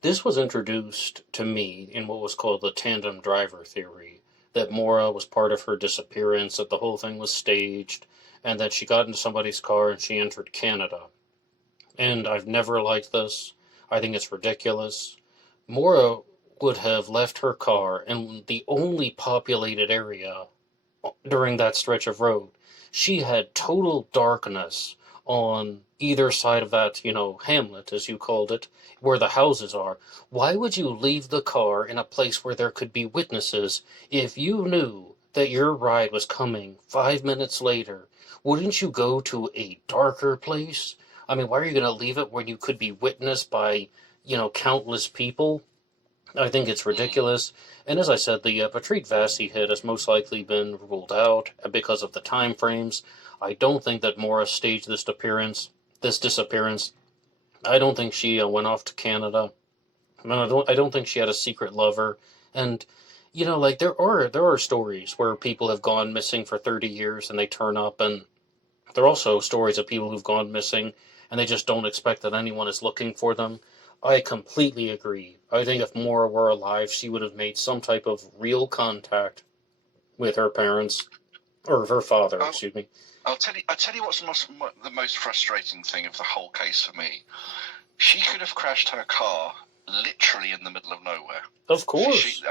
this was introduced to me in what was called the tandem driver theory, that Maura was part of her disappearance, that the whole thing was staged, and that she got into somebody's car and she entered Canada. And I've never liked this. I think it's ridiculous. Maura would have left her car in the only populated area during that stretch of road. She had total darkness on either side of that, hamlet, as you called it, where the houses are. Why would you leave the car in a place where there could be witnesses if you knew that your ride was coming 5 minutes later? Wouldn't you go to a darker place I mean, why are you going to leave it when you could be witnessed by, countless people? I think it's Mm. ridiculous. And as I said, the Patrick Vasi hit has most likely been ruled out because of the time frames. I don't think that Maura staged this disappearance. I don't think she went off to Canada. I don't think she had a secret lover. And like there are stories where people have gone missing for 30 years and they turn up, and there are also stories of people who've gone missing and they just don't expect that anyone is looking for them. I completely agree. I think if Maura were alive, she would have made some type of real contact with her parents, or her father, I'll, excuse me. I'll tell you what's the most frustrating thing of the whole case for me. She could have crashed her car literally in the middle of nowhere. Of She, course.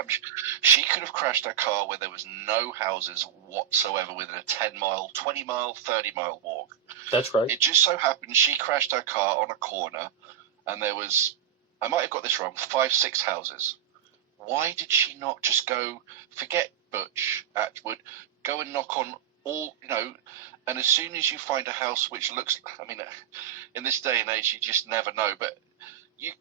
she could have crashed her car where there was no houses whatsoever within a 10-mile, 20-mile, 30-mile walk. That's right. It just so happened she crashed her car on a corner and there was, I might have got this wrong, 5, 6 houses. Why did she not just go, forget Butch, Atwood, go and knock on all, and as soon as you find a house which looks, in this day and age, you just never know, but you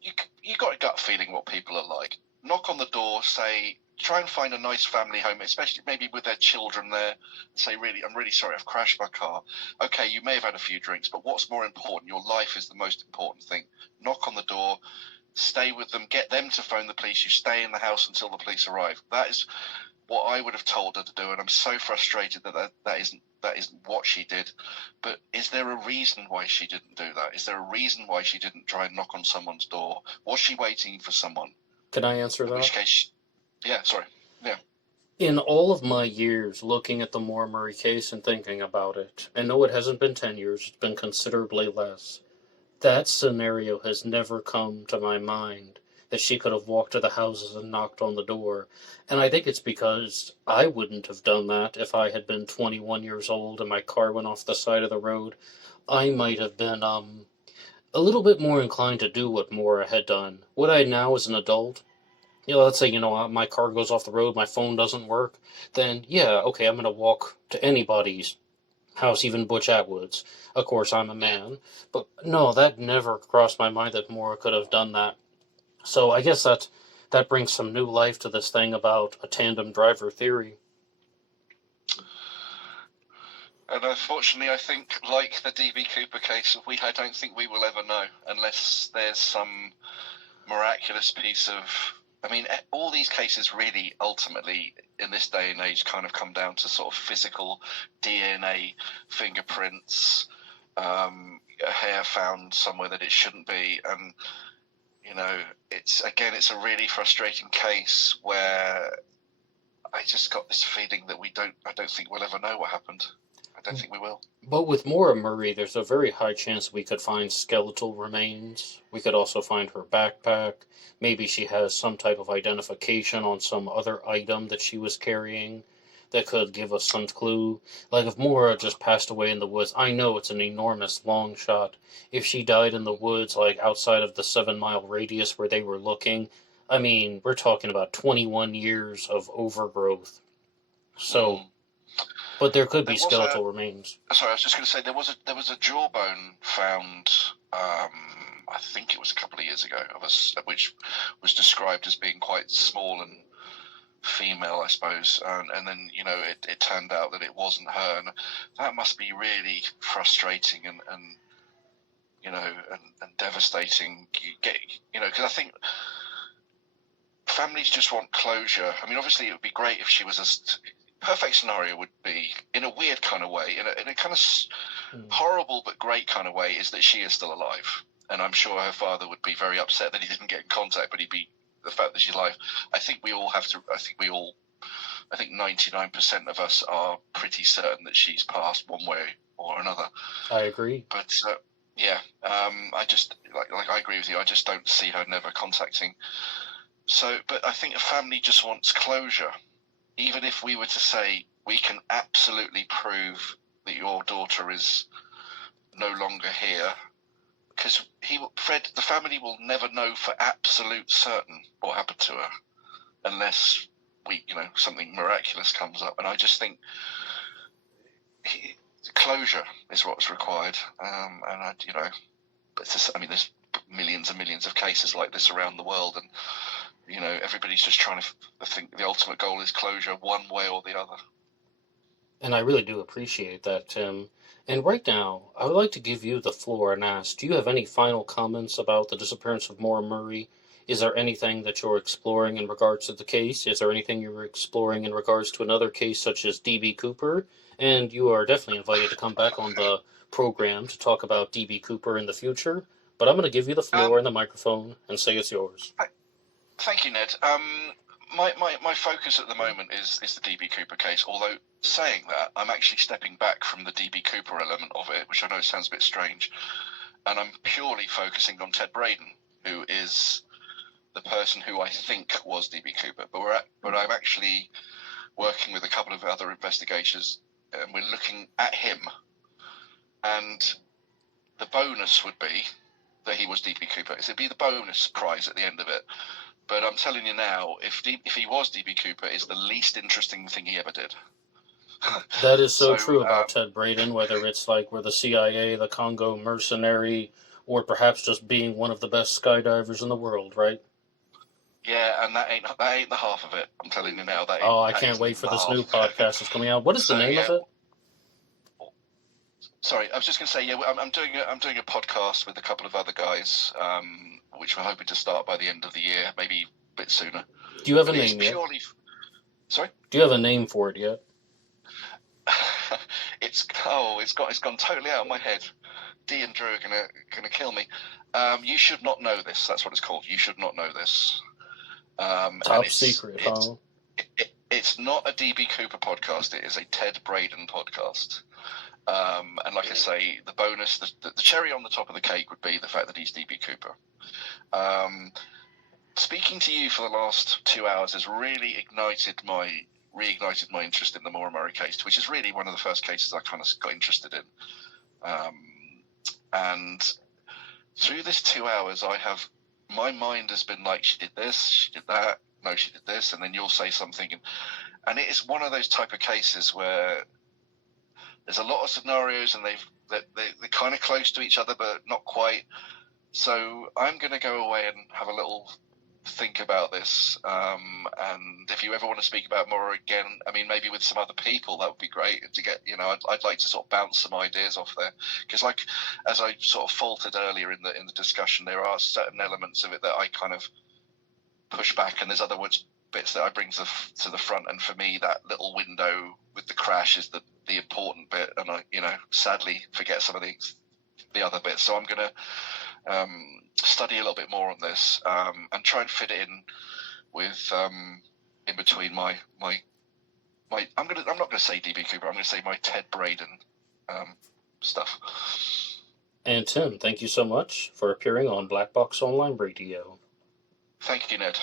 got a gut feeling what people are like. Knock on the door, say, try and find a nice family home, especially maybe with their children there. Say, really, I'm really sorry, I've crashed my car. Okay, you may have had a few drinks, but what's more important? Your life is the most important thing. Knock on the door, stay with them, get them to phone the police. You stay in the house until the police arrive. That is what I would have told her to do, and I'm so frustrated that isn't what she did. But is there a reason why she didn't do that? Is there a reason why she didn't try and knock on someone's door? Was she waiting for someone? Can I answer In that? which case, yeah, sorry, yeah. In all of my years looking at the Maura Murray case and thinking about it, and no, it hasn't been 10 years, it's been considerably less, that scenario has never come to my mind, that she could have walked to the houses and knocked on the door. And I think it's because I wouldn't have done that if I had been 21 years old and my car went off the side of the road. I might have been a little bit more inclined to do what Maura had done. Would I now as an adult? Let's say, my car goes off the road, my phone doesn't work, then yeah, okay, I'm going to walk to anybody's house, even Butch Atwood's. Of course, I'm a man. But no, that never crossed my mind that Maura could have done that. So I guess that brings some new life to this thing about a tandem driver theory. And unfortunately, I think, like the DB Cooper case, I don't think we will ever know unless there's some miraculous piece of. All these cases really, ultimately, in this day and age, kind of come down to sort of physical DNA, fingerprints, a hair found somewhere that it shouldn't be, and it's a really frustrating case where I just got this feeling that I don't think we'll ever know what happened. I don't think we will. But with Maura Murray, there's a very high chance we could find skeletal remains. We could also find her backpack. Maybe she has some type of identification on some other item that she was carrying that could give us some clue. Like if Maura just passed away in the woods, I know it's an enormous long shot. If she died in the woods, like outside of the 7-mile radius where they were looking, we're talking about 21 years of overgrowth. So, but there could be skeletal remains. Sorry, I was just going to say there was a jawbone found. I think it was a couple of years ago, which was described as being quite small and female, I suppose, and then it turned out that it wasn't her, and that must be really frustrating and devastating. Because I think families just want closure. Obviously, it would be great if she was a perfect scenario would be, in a weird kind of way, in a kind of horrible but great kind of way, is that she is still alive. And I'm sure her father would be very upset that he didn't get in contact, but the fact that she's alive. I think 99% of us are pretty certain that she's passed one way or another. I agree. But I just, I agree with you. I just don't see her never contacting. So, but I think a family just wants closure. Even if we were to say, we can absolutely prove that your daughter is no longer here, because the family will never know for absolute certain what happened to her unless something miraculous comes up. And I just think closure is what's required. it's just, I mean, there's millions and millions of cases like this around the world, and everybody's just trying to think the ultimate goal is closure one way or the other. And I really do appreciate that, Tim. And right now, I would like to give you the floor and ask, do you have any final comments about the disappearance of Maura Murray? Is there anything that you're exploring in regards to the case? Is there anything you're exploring in regards to another case such as D.B. Cooper? And you are definitely invited to come back on the program to talk about D.B. Cooper in the future. But I'm going to give you the floor and the microphone and say it's yours. Thank you, Ned. My focus at the moment is the D.B. Cooper case, although saying that, I'm actually stepping back from the D.B. Cooper element of it, which I know sounds a bit strange, and I'm purely focusing on Ted Braden, who is the person who I think was D.B. Cooper, but I'm actually working with a couple of other investigators, and we're looking at him, and the bonus would be that he was D.B. Cooper. It'd be the bonus prize at the end of it. But I'm telling you now, if he was D.B. Cooper, it's the least interesting thing he ever did. That is so true about Ted Braden, whether it's like we're the CIA, the Congo mercenary, or perhaps just being one of the best skydivers in the world, right? Yeah, and that ain't the half of it. I'm telling you now. I can't wait for this new podcast that's coming out. What is the name of it? Sorry, I was just going to say, I'm doing a podcast with a couple of other guys, which we're hoping to start by the end of the year, maybe a bit sooner. Do you have a name yet? Sorry? Do you have a name for it yet? It's gone totally out of my head. Dee and Drew are gonna kill me. You should not know this. That's what it's called. You should not know this. Top secret, huh? It's not a DB Cooper podcast. It is a Ted Braden podcast. And like I say, the bonus, the cherry on the top of the cake would be the fact that he's DB Cooper. Speaking to you for the last 2 hours has really reignited my interest in the Maura Murray case, which is really one of the first cases I kind of got interested in. And through this 2 hours, my mind has been like, she did this, she did that, no, she did this, and then you'll say something. And it is one of those type of cases where there's a lot of scenarios and they're kind of close to each other, but not quite. So I'm going to go away and have a little think about this. And if you ever want to speak about Maura again, I mean, maybe with some other people, that would be great to get, I'd like to sort of bounce some ideas off there. Because like, as I sort of faltered earlier in the discussion, there are certain elements of it that I kind of push back, and there's other bits that I bring to the front. And for me, that little window with the crash is the important bit, and I, sadly forget some of the other bits. So I'm going to study a little bit more on this and try and fit it in with in between my I'm not going to say DB Cooper. I'm going to say my Ted Braden stuff. And Tim, thank you so much for appearing on Black Box Online Radio. Thank you, Ned.